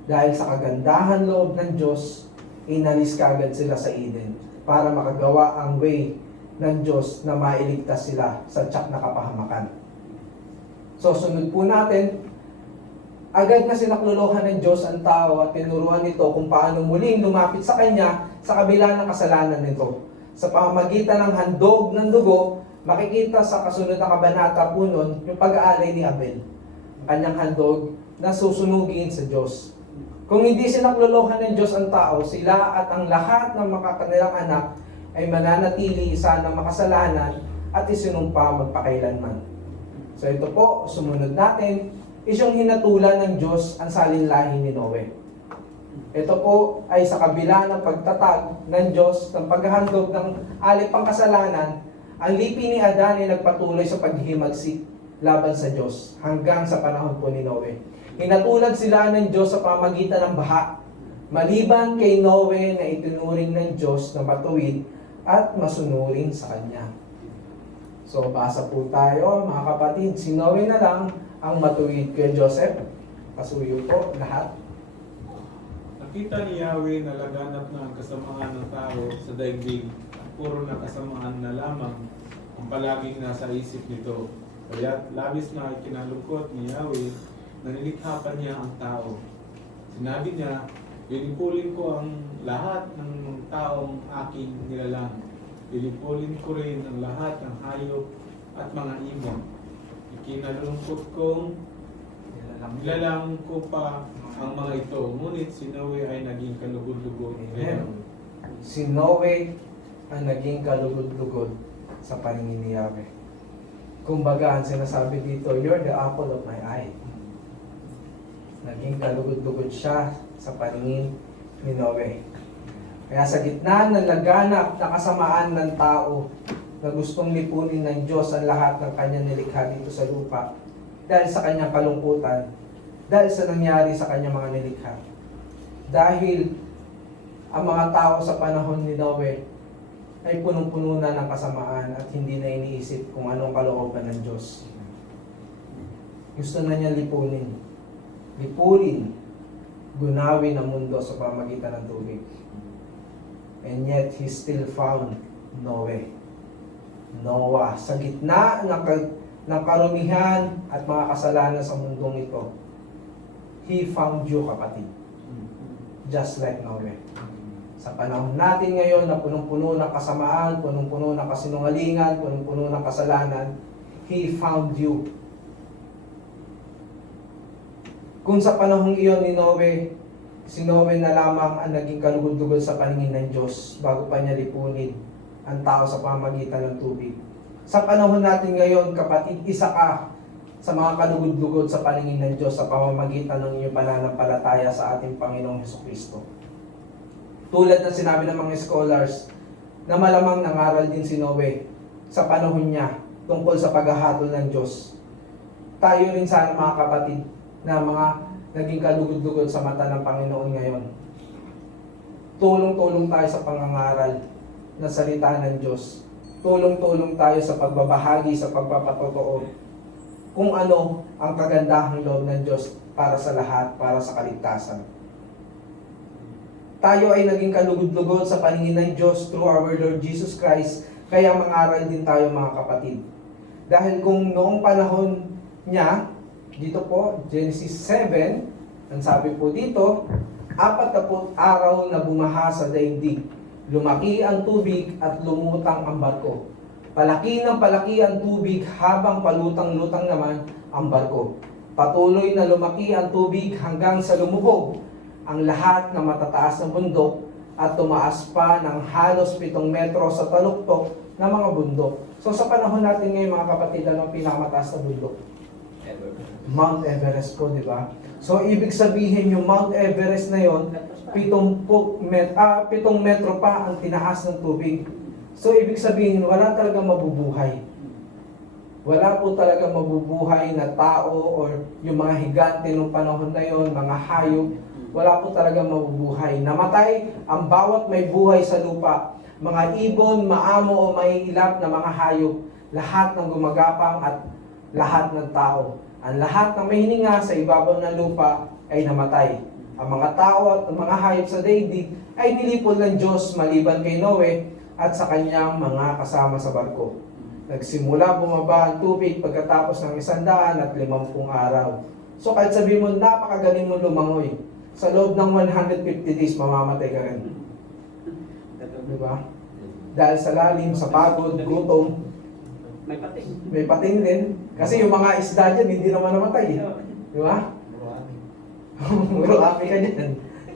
Dahil sa kagandahan loob ng Diyos, inalis kagad sila sa Eden para makagawa ang way ng Diyos na mailigtas sila sa tiyak na kapahamakan. So sunod po natin, agad na sinaklolohan ng Diyos ang tao at tinuruan nito kung paano muling lumapit sa Kanya sa kabila ng kasalanan nito. Sa pamamagitan ng handog ng dugo, makikita sa kasunod na kabanata po nun, yung pag-aalay ni Abel. Kanyang handog na susunugin sa Diyos. Kung hindi sinaklolohan ng Diyos ang tao, sila at ang lahat ng mga kanilang anak ay mananatili isa ng makasalanan at isinumpa magpakailanman. So ito po, sumunod natin, is yung hinatulan ng Diyos ang salinlahi ni Noe. Ito po ay sa kabila ng pagtatag ng Diyos ng paghahandog ng alip pang kasalanan, ang lipi ni Adan ay nagpatuloy sa paghihimagsik laban sa Diyos hanggang sa panahon po ni Noe. Hinatulan sila ng Diyos sa pamagitan ng baha, maliban kay Noe na itinuring ng Diyos na matuwid at masunurin sa Kanya. So basa po tayo mga kapatid, si Noe na lang ang matuwid. Kay Joseph, pasuyo po lahat. Nakita ni Yahweh na laganap na ang kasamaan ng tao sa daigdig, puro na kasamaan na lamang ang palaging nasa isip nito. Kaya't labis na ikinalungkot ni Yahweh na nilikha pa niya ang tao. Sinabi niya, lilipulin ko ang lahat ng taong aking nilalang. Lilipulin ko rin ang lahat ng hayop at mga ibon. Ikinalungkot kong nilalang ko pa ang mga ito. Ngunit si Noe ay naging kalugod-lugod. Amen. Si Noe ang naging kalugod-lugod sa paningin ni Yahweh. Kumbaga, ang sinasabi dito, you're the apple of my eye. Naging kalugod-lugod siya sa paningin ni Noe. Kaya sa gitna ng laganap na kasamaan ng tao na gustong lipunin ng Diyos ang lahat ng kanyang nilikha dito sa lupa dahil sa kanyang kalungkutan, dahil sa nangyari sa kanyang mga nilikha. Dahil ang mga tao sa panahon ni Noe ay punong-puno na ng kasamaan at hindi na iniisip kung anong kalooban ng Diyos. Gusto na niya lipunin, gunawin ang mundo sa pamagitan ng tubig. And yet, he still found Noah. Sa gitna ng karumihan at mga kasalanan sa mundong ito, he found you, kapatid. Just like Noah. Sa panahon natin ngayon na punong-puno ng kasamaan, punong-puno ng kasinungalingan, punong-puno ng kasalanan, he found you. Kung sa panahong iyon ni Noe, si Noe na lamang ang naging kalugod-lugod sa paningin ng Diyos bago pa niya lipunin ang tao sa pamagitan ng tubig. Sa panahon natin ngayon, kapatid, isa ka sa mga kalugod-lugod sa paningin ng Diyos sa pamamagitan ng iyong pananampalataya sa ating Panginoong Hesukristo. Tulad ng sinabi ng mga scholars, na malamang nangaral din si Noe sa panahon niya tungkol sa paghahatol ng Diyos. Tayo rin sana, mga kapatid, na mga naging kalugod-lugod sa mata ng Panginoon ngayon. Tulong-tulong tayo sa pangangaral ng salita ng Diyos. Tulong-tulong tayo sa pagbabahagi, sa pagpapatotoo kung ano ang kagandahang loob ng Diyos para sa lahat, para sa kaligtasan. Tayo ay naging kalugod-lugod sa paningin ng Diyos through our Lord Jesus Christ, kaya mangaral din tayo, mga kapatid. Dahil kung noong panahon niya, dito po, Genesis 7, ang sabi po dito, 40 araw na bumaha sa daigdig. Lumaki ang tubig at lumutang ang barko. Palaki ng palaki ang tubig habang palutang-lutang naman ang barko. Patuloy na lumaki ang tubig hanggang sa lumubog ang lahat ng matataas na bundok at tumaas pa ng halos 7 metro sa taluktok ng mga bundok. So sa panahon natin ngayon, mga kapatid, ano ang pinakamataas na bundok? Mount Everest ko, di ba? So, ibig sabihin yung Mount Everest na yon, 7 metro pa ang tinaas ng tubig. So, ibig sabihin, wala talagang mabubuhay. Wala po talaga mabubuhay na tao or yung mga higante ng panahon na yon, mga hayop, wala po talaga mabubuhay. Namatay ang bawat may buhay sa lupa. Mga ibon, maamo o may ilap na mga hayop, lahat ng gumagapang at lahat ng tao. Ang lahat ng may hininga sa ibabaw ng lupa ay namatay. Ang mga tao at ang mga hayop sa daigdig ay nilipol ng Diyos maliban kay Noe at sa kanyang mga kasama sa barko. Nagsimula bumaba ang tubig pagkatapos ng 150 araw. So kahit sabihin mo, napakagaling mo lumangoy, sa loob ng 150 days, mamamatay ka rin. Diba? Dahil sa lalim, sa pagod, gutom, May pating. may pating din. Kasi yung mga isda dyan, hindi naman namatay. Di ba? Marami ka dyan.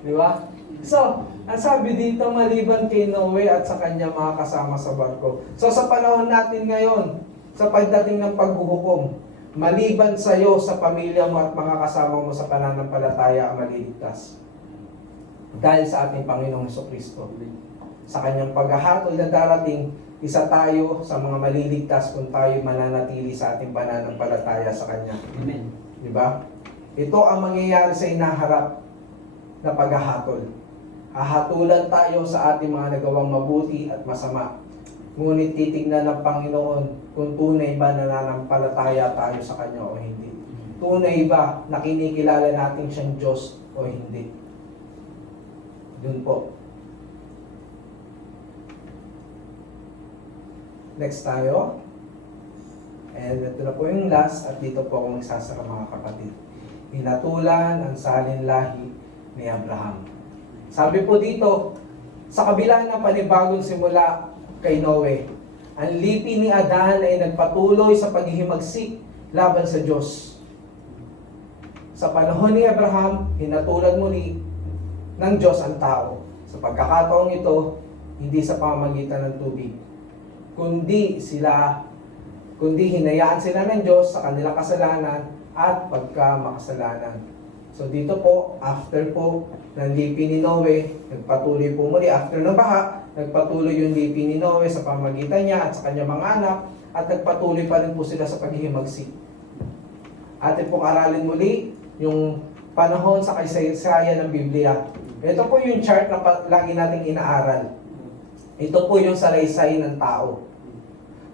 Di ba? So, ang sabi dito, maliban kay Noe at sa kanya mga kasama sa barko. So, sa panahon natin ngayon, sa pagdating ng paghuhukom, maliban sa iyo, sa pamilya mo at mga kasama mo sa pananampalataya ang maliligtas. Dahil sa ating Panginoong Hesukristo. Sa kanyang paghahatol na darating, isa tayo sa mga maliligtas kung tayo mananatili sa ating pananampalataya sa Kanya. Amen. Di ba? Ito ang mangyayari sa inaharap na paghahatol. Hahatulan tayo sa ating mga nagawang mabuti at masama. Ngunit titignan ng Panginoon kung tunay ba nananampalataya tayo sa Kanya o hindi. Tunay ba na kinikilala natin siyang Diyos o hindi. Yun po. Next tayo. And ito na po yung last at dito po ako magsasaka mga kapatid. Hinatulan ang salin lahi ni Abraham. Sabi po dito, sa kabila ng panibagong simula kay Noe, ang lipi ni Adan ay nagpatuloy sa paghihimagsik laban sa Diyos. Sa panahon ni Abraham, hinatulan muli ng Diyos ang tao. Sa pagkakataong ito, hindi sa pamamagitan ng tubig, kundi hinayaan sila ng Diyos sa kanilang kasalanan at pagkamakasalanan. So dito po, after po ng lipi ni Noe, nagpatuloy po muli, after ng baha, nagpatuloy yung lipi ni Noe sa pamagitan niya at sa kanyang mga anak, at nagpatuloy pa rin po sila sa paghihimagsik. Atin pong aralin muli yung panahon sa kasaysayan ng Biblia. Ito po yung chart na lagi nating inaaral. Ito po yung salaysay ng tao.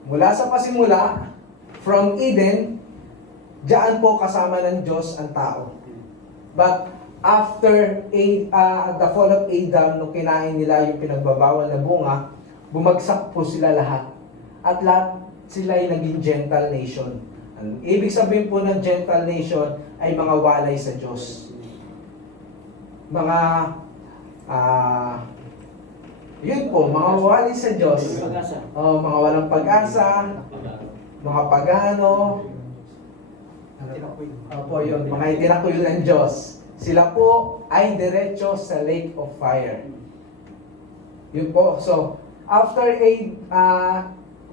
Mula sa pasimula, from Eden, diyan po kasama ng Diyos ang tao. But after the fall of Adam, nung kinain nila yung pinagbabawal na bunga, bumagsak po sila lahat. At lahat sila ay naging gentle nation. Ang ibig sabihin po ng gentle nation ay mga walay sa Diyos. Mga yun po, mga walay sa Diyos. Pag-asa. Mga walang pag-asa, mga pagano, opo yun, mga itinakwil ng Diyos. Sila po ay diretso sa lake of fire. Yun po. So, after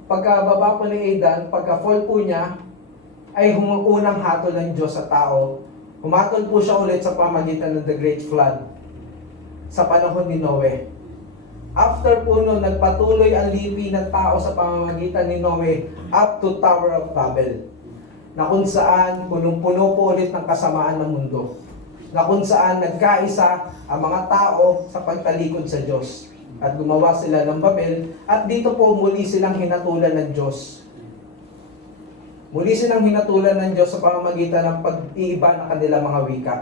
pagkababa po ni Adan, pagka-fall po niya, ay unang hatol ng Diyos sa tao. Humatol po siya ulit sa pamagitan ng the Great Flood sa panahon ni Noe. After po nun, nagpatuloy ang lipi ng tao sa pamamagitan ni Noe up to Tower of Babel, na kung saan punong-puno po ulit ng kasamaan ng mundo, na kung saan nagkaisa ang mga tao sa pagtalikod sa Diyos at gumawa sila ng Babel, at dito po muli silang hinatulan ng Diyos. Muli silang hinatulan ng Diyos sa pamamagitan ng pag-iiba ng kanilang mga wika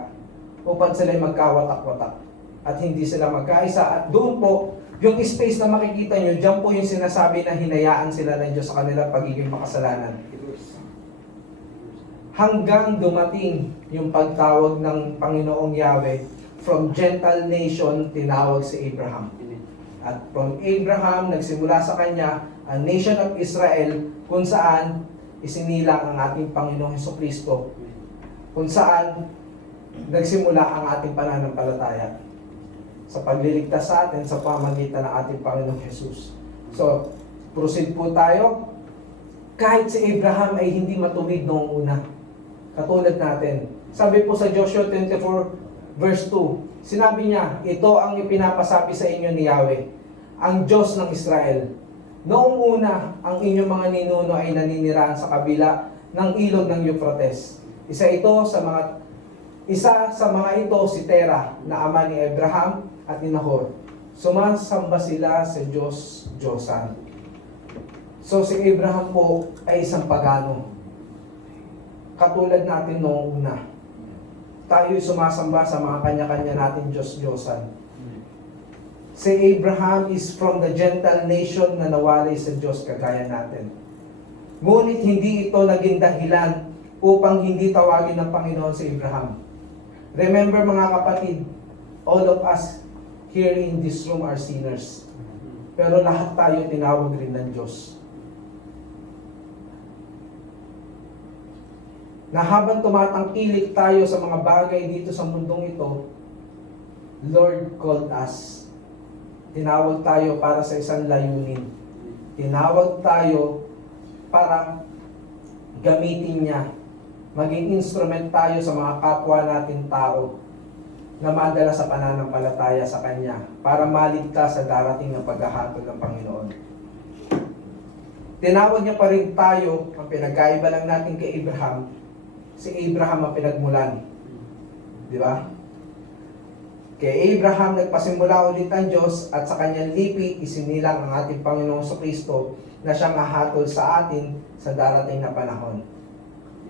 upang sila magkawatak-watak at hindi sila magkaisa. At doon po, yung space na makikita nyo, dyan po yung sinasabi na hinayaan sila ng Diyos sa kanilang pagiging makasalanan. Hanggang dumating yung pagtawag ng Panginoong Yahweh, from gentle nation, tinawag si Abraham. At from Abraham, nagsimula sa kanya ang nation of Israel, kung saan isinilang ang ating Panginoong Hesukristo, kung saan nagsimula ang ating pananampalataya sa pagliligtas sa atin sa pamagitan ng ating Panginoong Jesus. So, proceed po tayo. Kahit si Abraham ay hindi matuwid noong una, katulad natin. Sabi po sa Joshua 24 verse 2, sinabi niya, ito ang ipinapasabi sa inyo ni Yahweh, ang Diyos ng Israel. Noong una, ang inyong mga ninuno ay naninirahan sa kabila ng ilog ng Euphrates. Isa sa mga ito si Terah, na ama ni Abraham at ni Nahor. Sumasamba sila sa Diyos-Diyosan. So si Abraham po ay isang pagano. Katulad natin noong una. Tayo'y sumasamba sa mga kanya-kanya natin Diyos-Diyosan. Si Abraham is from the gentle nation na nawalay sa Diyos kagaya natin. Ngunit hindi ito naging dahilan upang hindi tawagin ng Panginoon si Abraham. Remember mga kapatid, all of us here in this room are sinners. Pero lahat tayo tinawag rin ng Diyos. Na habang tumatangkilik tayo sa mga bagay dito sa mundong ito, Lord called us. Tinawag tayo para sa isang layunin. Tinawag tayo para gamitin niya. Maging instrument tayo sa mga kapwa natin tao na madala sa pananampalataya sa Kanya para maligtas sa darating na paghahatol ng Panginoon. Tinawag niya pa rin tayo, ang pinagkaiba lang natin kay Abraham, si Abraham ang pinagmulan. Di ba? Kay Abraham, nagpasimula ulit ang Diyos at sa kanyang lipi, isinilang ang ating Panginoong Kristo na siyang hahatol sa atin sa darating na panahon.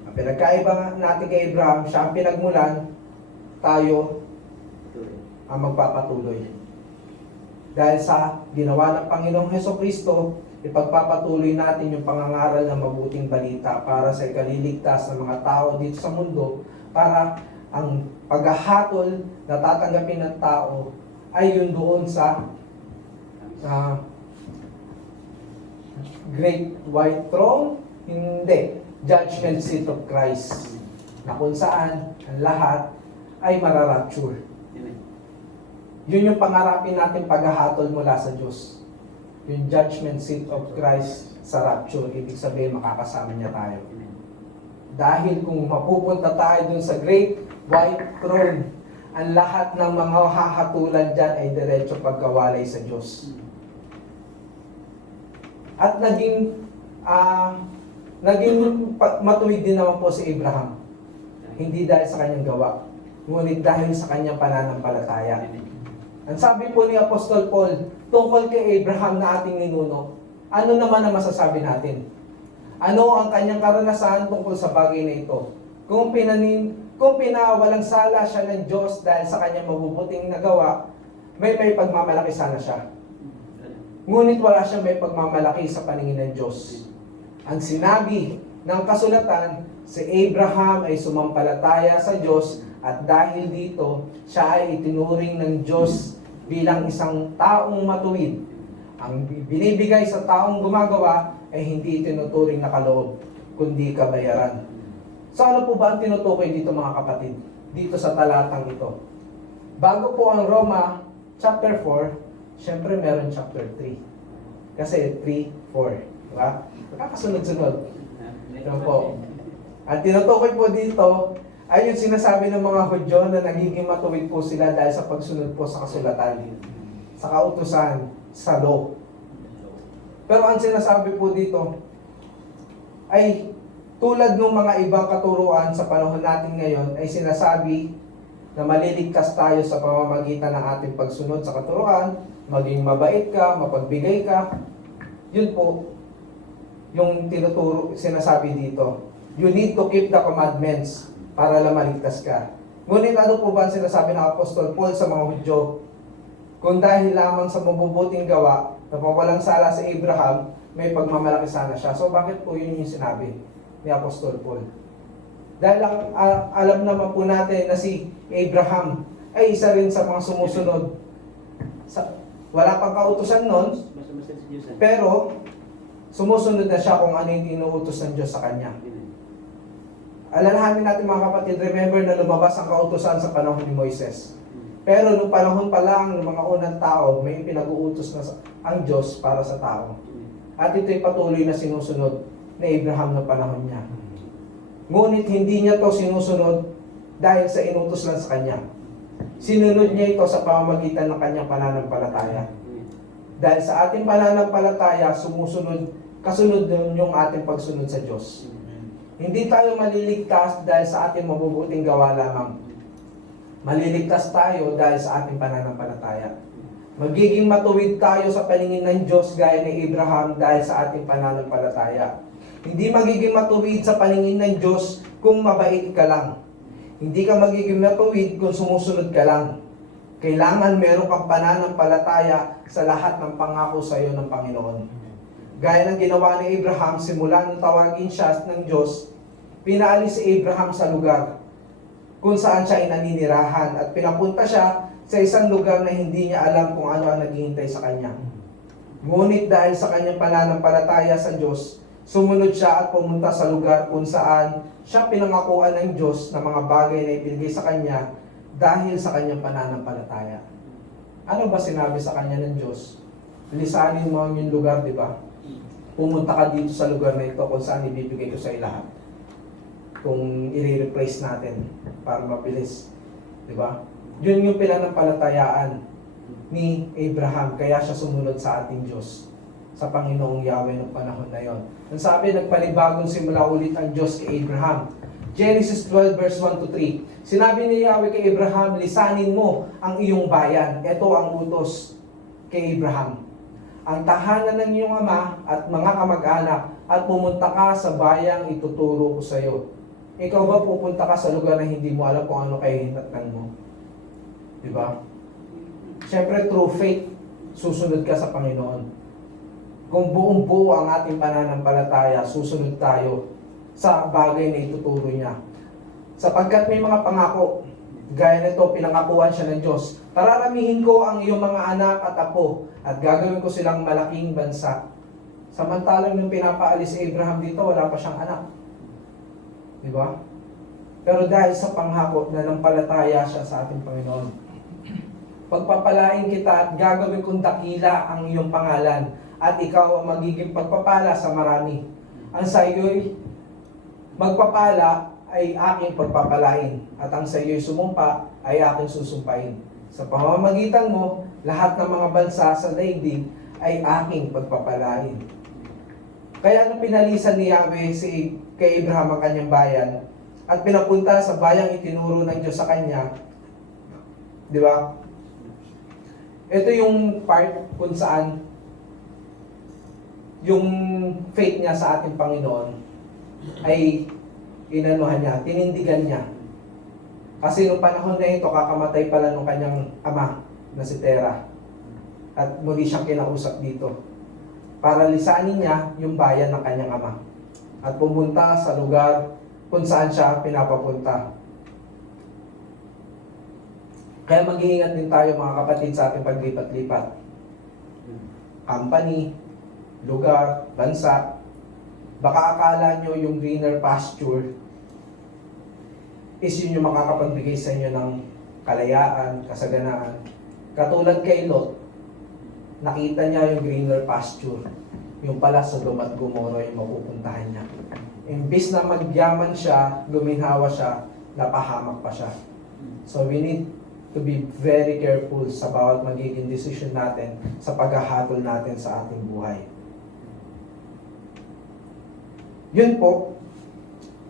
Ang pinagkaiba natin kay Abraham, siya ang pinagmulan, tayo ang magpapatuloy. Dahil sa ginawa ng Panginoong Hesukristo, ipagpapatuloy natin yung pangangaral ng mabuting balita para sa ikaliligtas ng mga tao dito sa mundo, para ang paghahatol na tatanggapin ng tao ay yun doon sa Great White Throne, hindi, Judgment Seat of Christ, na kung saan ang lahat ay mararapture. Amen. Yun yung pangarapin natin paghahatol mula sa Diyos. Yung Judgment Seat of Christ sa rapture, ibig sabihin makakasama niya tayo. Amen. Dahil kung mapupunta tayo dun sa Great White Throne, ang lahat ng mga hahatulan dyan ay diretso pagkawalay sa Diyos. At naging matuwid din naman po si Abraham. Hindi dahil sa kanyang gawa, ngunit dahil sa kanyang pananampalataya. Amen. Ang sabi po ni Apostol Paul, tungkol kay Abraham na ating ninuno, ano naman ang masasabi natin? Ano ang kanyang karanasan tungkol sa bagay na ito? Kung pinawalang sala siya ng Diyos dahil sa kanyang mabubuting nagawa, may pagmamalaki sana siya. Ngunit wala siyang may pagmamalaki sa paningin ng Diyos. Ang sinabi ng kasulatan, si Abraham ay sumampalataya sa Diyos at dahil dito, siya ay itinuring ng Diyos bilang isang taong matuwid. Ang binibigay sa taong gumagawa ay hindi tinuturing na kaloob, kundi kabayaran. So ano po ba ang tinutukoy dito mga kapatid? Dito sa talatang ito. Bago po ang Roma chapter 4, syempre meron chapter 3. Kasi 3, 4. Diba? Kakasunod-sunod. Ito po. Ang tinutukoy po dito ay yung sinasabi ng mga Hudyo na nagiging matuwid po sila dahil sa pagsunod po sa kasulatan, sa kautusan, sa law. Pero ang sinasabi po dito ay tulad ng mga ibang katuruan sa panahon natin ngayon ay sinasabi na maliligtas tayo sa pamamagitan ng ating pagsunod sa katuruan, maging mabait ka, mapagbigay ka. Yun po yung sinasabi dito. You need to keep the commandments para lang maligtas ka. Ngunit ano po ba ang sinasabi ng Apostol Paul sa mga Hudyo? Kung dahil lamang sa mabubuting gawa, na walang sala sa Abraham, may pagmamalaki sana siya. So bakit po yun yung sinabi ni Apostol Paul? Dahil alam naman po natin na si Abraham ay isa rin sa mga sumusunod. Wala pang kautusan nun, Basta-basta sa Diyos. pero sumusunod na siya kung ano yung tinuutos ng Diyos sa kanya. Alalahanin natin mga kapatid, remember na lumabas ang kautusan sa panahon ni Moises. Pero nung panahon pa lang ng mga unang tao, may pinag-uutos na ang Diyos para sa tao. At ito'y patuloy na sinusunod ni Abraham ng panahon niya. Ngunit hindi niya to sinusunod dahil sa inutos lang sa kanya. Sinunod niya ito sa pamamagitan ng kanyang pananampalataya. Dahil sa ating pananampalataya, kasunod nun yung ating pagsunod sa Diyos. Hindi tayo maliligtas dahil sa ating mabubuting gawa lamang. Maliligtas tayo dahil sa ating pananampalataya. Magiging matuwid tayo sa paningin ng Diyos gaya ni Abraham dahil sa ating pananampalataya. Hindi magiging matuwid sa paningin ng Diyos kung mabait ka lang. Hindi ka magiging matuwid kung sumusunod ka lang. Kailangan meron kang pananampalataya sa lahat ng pangako sa iyo ng Panginoon. Gaya ng ginawa ni Abraham, simula nung tawagin siya ng Diyos, pinaalis si Abraham sa lugar kung saan siya ay naninirahan at pinapunta siya sa isang lugar na hindi niya alam kung ano ang naghihintay sa kanya. Ngunit dahil sa kanyang pananampalataya sa Diyos, sumunod siya at pumunta sa lugar kung saan siya pinangakuan ng Diyos na mga bagay na ibinigay sa kanya dahil sa kanyang pananampalataya. Ano ba sinabi sa kanya ng Diyos? Lisanin mo ang yung lugar, di ba? Pumunta ka dito sa lugar na ito kung saan ibibigay ko sa lahat. Kung i-replace natin para mabilis. Di ba? Yun yung pinanampalatayaan ni Abraham. Kaya siya sumunod sa ating Diyos. Sa Panginoong Yahweh ng panahon na yon. Ang sabi, nagpanibagong simula ulit ang Diyos kay Abraham. Genesis 12 verse 1 to 3. Sinabi ni Yahweh kay Abraham, lisanin mo ang iyong bayan. Ito ang utos kay Abraham. Ang tahanan ng iyong ama at mga kamag-anak at pumunta ka sa bayang ituturo ko sa iyo. Ikaw ba pupunta ka sa lugar na hindi mo alam kung ano kayo hinatnan mo? Diba? Siyempre, through faith, susunod ka sa Panginoon. Kung buong buo ang ating pananampalataya, susunod tayo sa bagay na ituturo niya. Sapagkat may mga pangako, gaya nito, pinangakuan siya ng Diyos. Pararamihin ko ang iyong mga anak at apo at gagawin ko silang malaking bansa. Samantalang nung pinapaalis si Abraham dito, wala pa siyang anak. Di ba? Pero dahil sa panghako, nanampalataya siya sa ating Panginoon. Pagpapalain kita at gagawin kong dakila ang iyong pangalan at ikaw ang magiging pagpapala sa marami. Ang sa iyo'y magpapala ay aking pagpapalain at ang sa iyo'y sumumpa ay aking susumpain. Sa pamamagitan mo, lahat ng mga bansa sa daigdig ay aking pagpapalain. Kaya nung pinalisan ni Yahweh kay Abraham ang kanyang bayan at pinapunta sa bayang itinuro ng Diyos sa kanya, di ba? Ito yung part kung saan yung faith niya sa ating Panginoon ay inanuhan niya, tinindigan niya. Kasi nung panahon na ito, kakamatay pala nung kanyang ama na si Terah. At muli siyang kinausap dito para lisanin niya yung bayan ng kanyang ama at pumunta sa lugar kung saan siya pinapapunta. Kaya mag-iingat din tayo mga kapatid sa ating paglipat-lipat. Company, lugar, bansa. Baka akala nyo yung greener pasture is yun yung makakapagbigay sa inyo ng kalayaan, kasaganaan. Katulad kay Lot, nakita niya yung greener pasture. Yung pala Sodom at Gomorrah yung mapupuntahan niya. Imbis na magyaman siya, guminhawa siya, napahamak pa siya. So we need to be very careful sa bawat magiging decision natin sa paghahatol natin sa ating buhay. Yun po,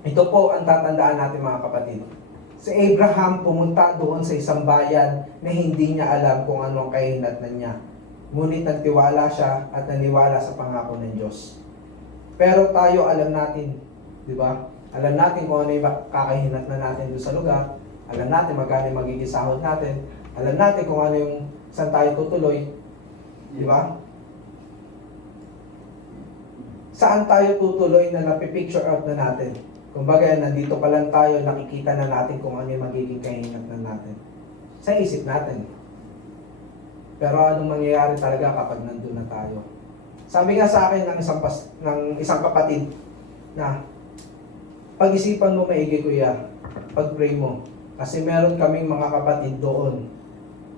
ito po ang tatandaan natin mga kapatid. Si Abraham pumunta doon sa isang bayan na hindi niya alam kung anong kahinatnan niya. Ngunit nagtiwala siya at naniwala sa pangako ng Diyos. Pero tayo alam natin, di ba? Alam natin kung ano yung kakahinatnan natin doon sa lugar. Alam natin magkano yung magiging sahod natin. Alam natin kung ano yung saan tayo tutuloy. Di ba? Saan tayo tutuloy na napipicture out na natin? Kumbaga, nandito pa lang tayo, nakikita na natin kung ano yung magiging kahinatnan natin. Sa isip natin. Pero anong mangyayari talaga kapag nandun na tayo? Sabi nga sa akin ng isang kapatid na pag-isipan mo maigi kuya, pag-pray mo. Kasi meron kaming mga kapatid doon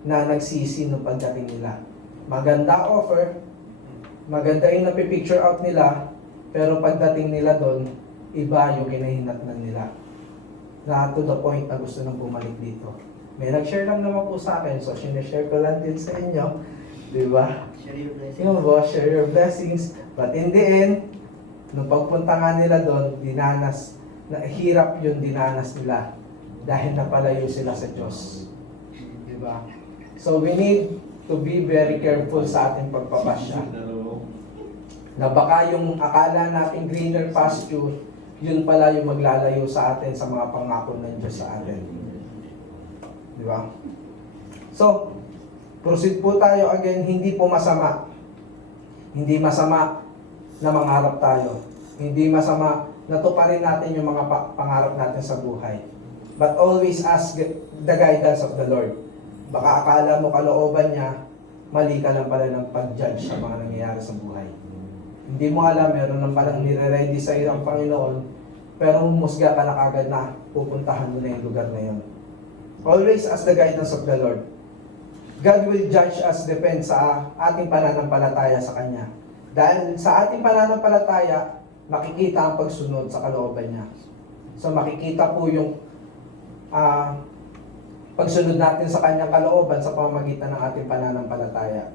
na nagsisi ng pagdating nila. Maganda offer, maganda yung napipicture out nila, pero pagdating nila doon, iba yung kinahinatnan nila. Na to the point na gusto nang bumalik dito. May nag-share lang naman po sa akin, so sinishare ko lang din sa inyo. Di ba? Share your blessings. Yung boss, share your blessings. But in the end, nung pagpunta nga nila doon, hirap yung dinanas nila. Dahil napalayo sila sa Diyos. Di ba? So we need to be very careful sa ating pagpapasya. Na baka yung akala natin greener pasture, yun pala yung maglalayo sa atin sa mga pangako ng Diyos sa atin. Di ba? So, proceed po tayo again, hindi po masama. Hindi masama na mangarap tayo. Hindi masama na tuparin natin yung mga pangarap natin sa buhay. But always ask the guidance of the Lord. Baka akala mo kalooban niya, mali ka lang pala ng pag-judge sa mga nangyayari sa buhay. Hindi mo alam, meron nang palang nire-ready sa iyo ang Panginoon, pero musga ka na kagad na pupuntahan mo na yung lugar na yun. Always ask the guidance of the Lord. God will judge us depend sa ating pananampalataya sa Kanya. Dahil sa ating pananampalataya, makikita ang pagsunod sa kalooban niya. So makikita po yung pagsunod natin sa Kanyang kalooban sa pamamagitan ng ating pananampalataya.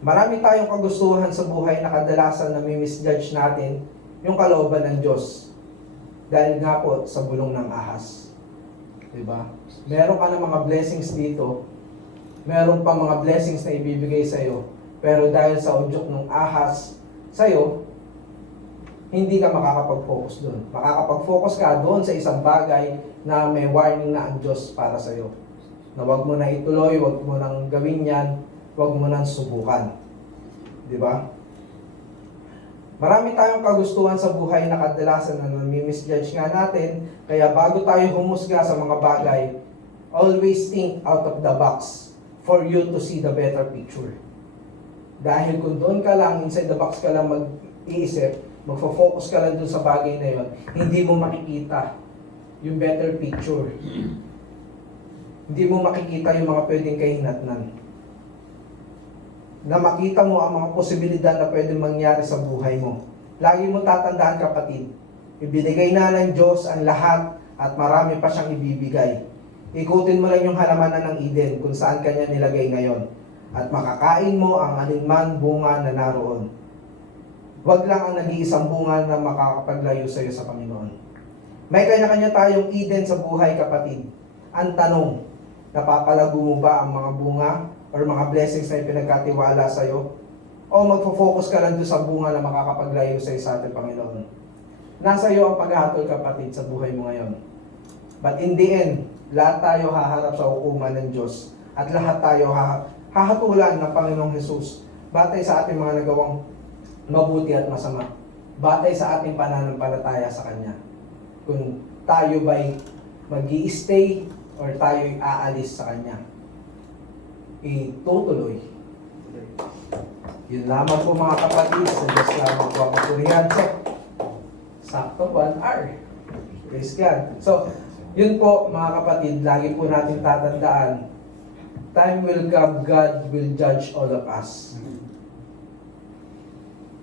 Marami tayong kagustuhan sa buhay na kadalasan na misjudge natin yung kalooban ng Diyos. Dahil nga po sa bulong ng ahas. Diba? Meron ka ng mga blessings dito, meron pa mga blessings na ibibigay sa'yo, pero dahil sa udyok ng ahas sa'yo, hindi ka makakapag-focus doon. Makakapag-focus ka doon sa isang bagay na may warning na ang Diyos para sa'yo. Na wag mo na ituloy, wag mo nang gawin yan, huwag mo nang subukan. Di ba? Marami tayong kagustuhan sa buhay na kadalasan na nami-misjudge nga natin, kaya bago tayo humusga sa mga bagay, always think out of the box for you to see the better picture. Dahil kung doon ka lang, inside the box ka lang mag-iisip, magfo-focus ka lang doon sa bagay na yon, hindi mo makikita yung better picture. Hindi mo makikita yung mga pwedeng kahinatnan. Na makita mo ang mga posibilidad na pwedeng mangyari sa buhay mo. Lagi mo tatandaan, kapatid, ibinigay na ng Diyos ang lahat at marami pa siyang ibibigay. Ikutin mo lang yung halamanan ng Eden kung saan kanya nilagay ngayon at makakain mo ang alinman bunga na naroon. Huwag lang ang nag-iisang bunga na makakapaglayo sa iyo sa Panginoon. May kanya-kanya tayong Eden sa buhay, kapatid. Ang tanong, napapalago mo ba ang mga bunga or mga blessings na ipinagkatiwala sa iyo? O magfo-focus ka lang doon sa bunga na makakapaglayo sa iyo sa ating Panginoon? Nasa iyo ang paghahatol, kapatid, sa buhay mo ngayon. But in the end, lahat tayo haharap sa hukuman ng Diyos at lahat tayo hahatulan ng Panginoong Jesus batay sa ating mga nagawang mabuti at masama, batay sa ating pananampalataya sa Kanya. Kung tayo ba'y mag-i-stay or tayo'y aalis sa Kanya, itutuloy. Yun lamang po, mga kapatid. Sa Diyos lamang po ang kapurihan. So, sakto 1 hour. Praise God. So, yun po, mga kapatid, lagi po natin tatandaan, time will come, God will judge all of us.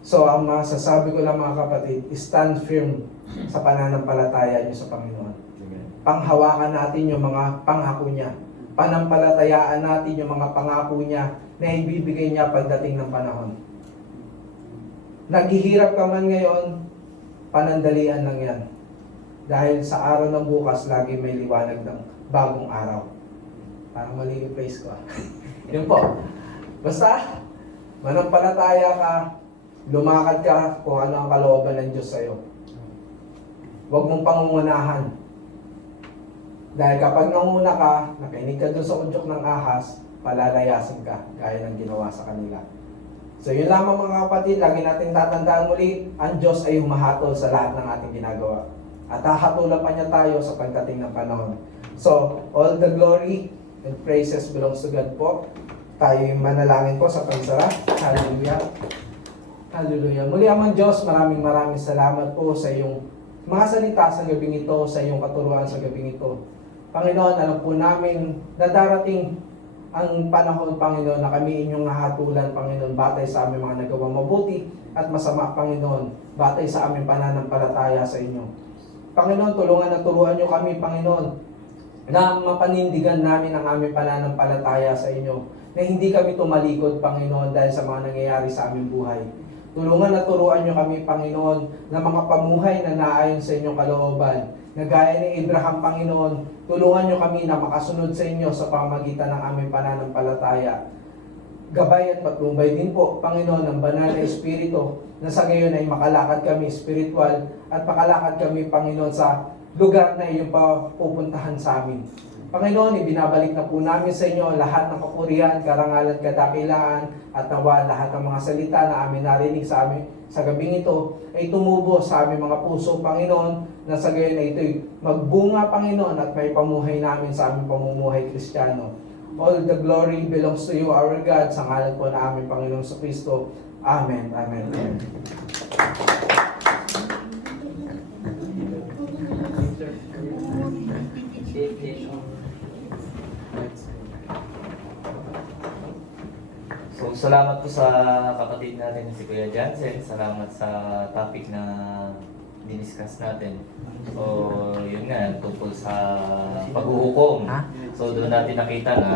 So, ang masasabi ko lang, mga kapatid, stand firm sa pananampalataya niyo sa Panginoon. Panghawakan natin yung mga pangako niya. Panampalatayaan natin yung mga pangako niya na ibibigay niya pagdating ng panahon. Naghihirap ka man ngayon, panandalian lang yan. Dahil sa araw ng bukas, lagi may liwanag ng bagong araw. Parang mali yung place ko. Yun po. Basta, manampalataya ka, lumakad ka kung ano ang kalooban ng Diyos sa'yo. Huwag mong pangungunahan. Dahil kapag nanguna ka, nakinig ka doon sa udyok ng ahas, palalayasin ka, gaya ng ginawa sa kanila. So yun lamang, mga kapatid, lagi natin tatandaan muli, ang Diyos ay humahatol sa lahat ng ating ginagawa. At hahatulan pa niya tayo sa pagdating ng panahon. So, all the glory and praises belongs to God po. Tayo yung manalangin po sa pagsara. Hallelujah. Hallelujah. Muli, Amang Diyos, maraming salamat po sa iyong mga salita sa gabing ito, sa iyong katuruan sa gabing ito. Panginoon, alam po namin na darating ang panahon, Panginoon, na kami inyong hahatulan, Panginoon, batay sa aming mga nagawang mabuti at masama, Panginoon, batay sa aming pananampalataya sa inyo. Panginoon, tulungan at turuan niyo kami, Panginoon, na mapanindigan namin ang aming pananampalataya sa inyo, na hindi kami tumalikod, Panginoon, dahil sa mga nangyayari sa aming buhay. Tulungan at turuan niyo kami, Panginoon, na mga pamuhay na naayon sa inyong kalooban, na gaya ni Abraham, Panginoon, tulungan niyo kami na makasunod sa inyo sa pamagitan ng aming pananampalataya. Gabay at patnubay din po, Panginoon, ng banal na Espiritu, na sa gayon ay makalakad kami spiritual at makalakad kami, Panginoon, sa lugar na iyong pupuntahan sa amin. Panginoon, ibinabalik na po namin sa inyo lahat ng kapurihan, karangalan, kadakilaan, at nawa lahat ng mga salita na amin narinig sa amin sa gabing ito ay tumubo sa aming mga puso, Panginoon, na sa gayon ay ito'y magbunga, Panginoon, at may pamuhay namin sa aming pamumuhay Kristiyano. All the glory belongs to you, our God, sa ngalan po na aming Panginoon sa Kristo. Amen. Amen. Amen. So, salamat po sa kapatid natin si Kuya Jansen. Salamat sa topic na diniscuss natin. So, yun nga, tungkol sa paghuhukom. So, doon natin nakita na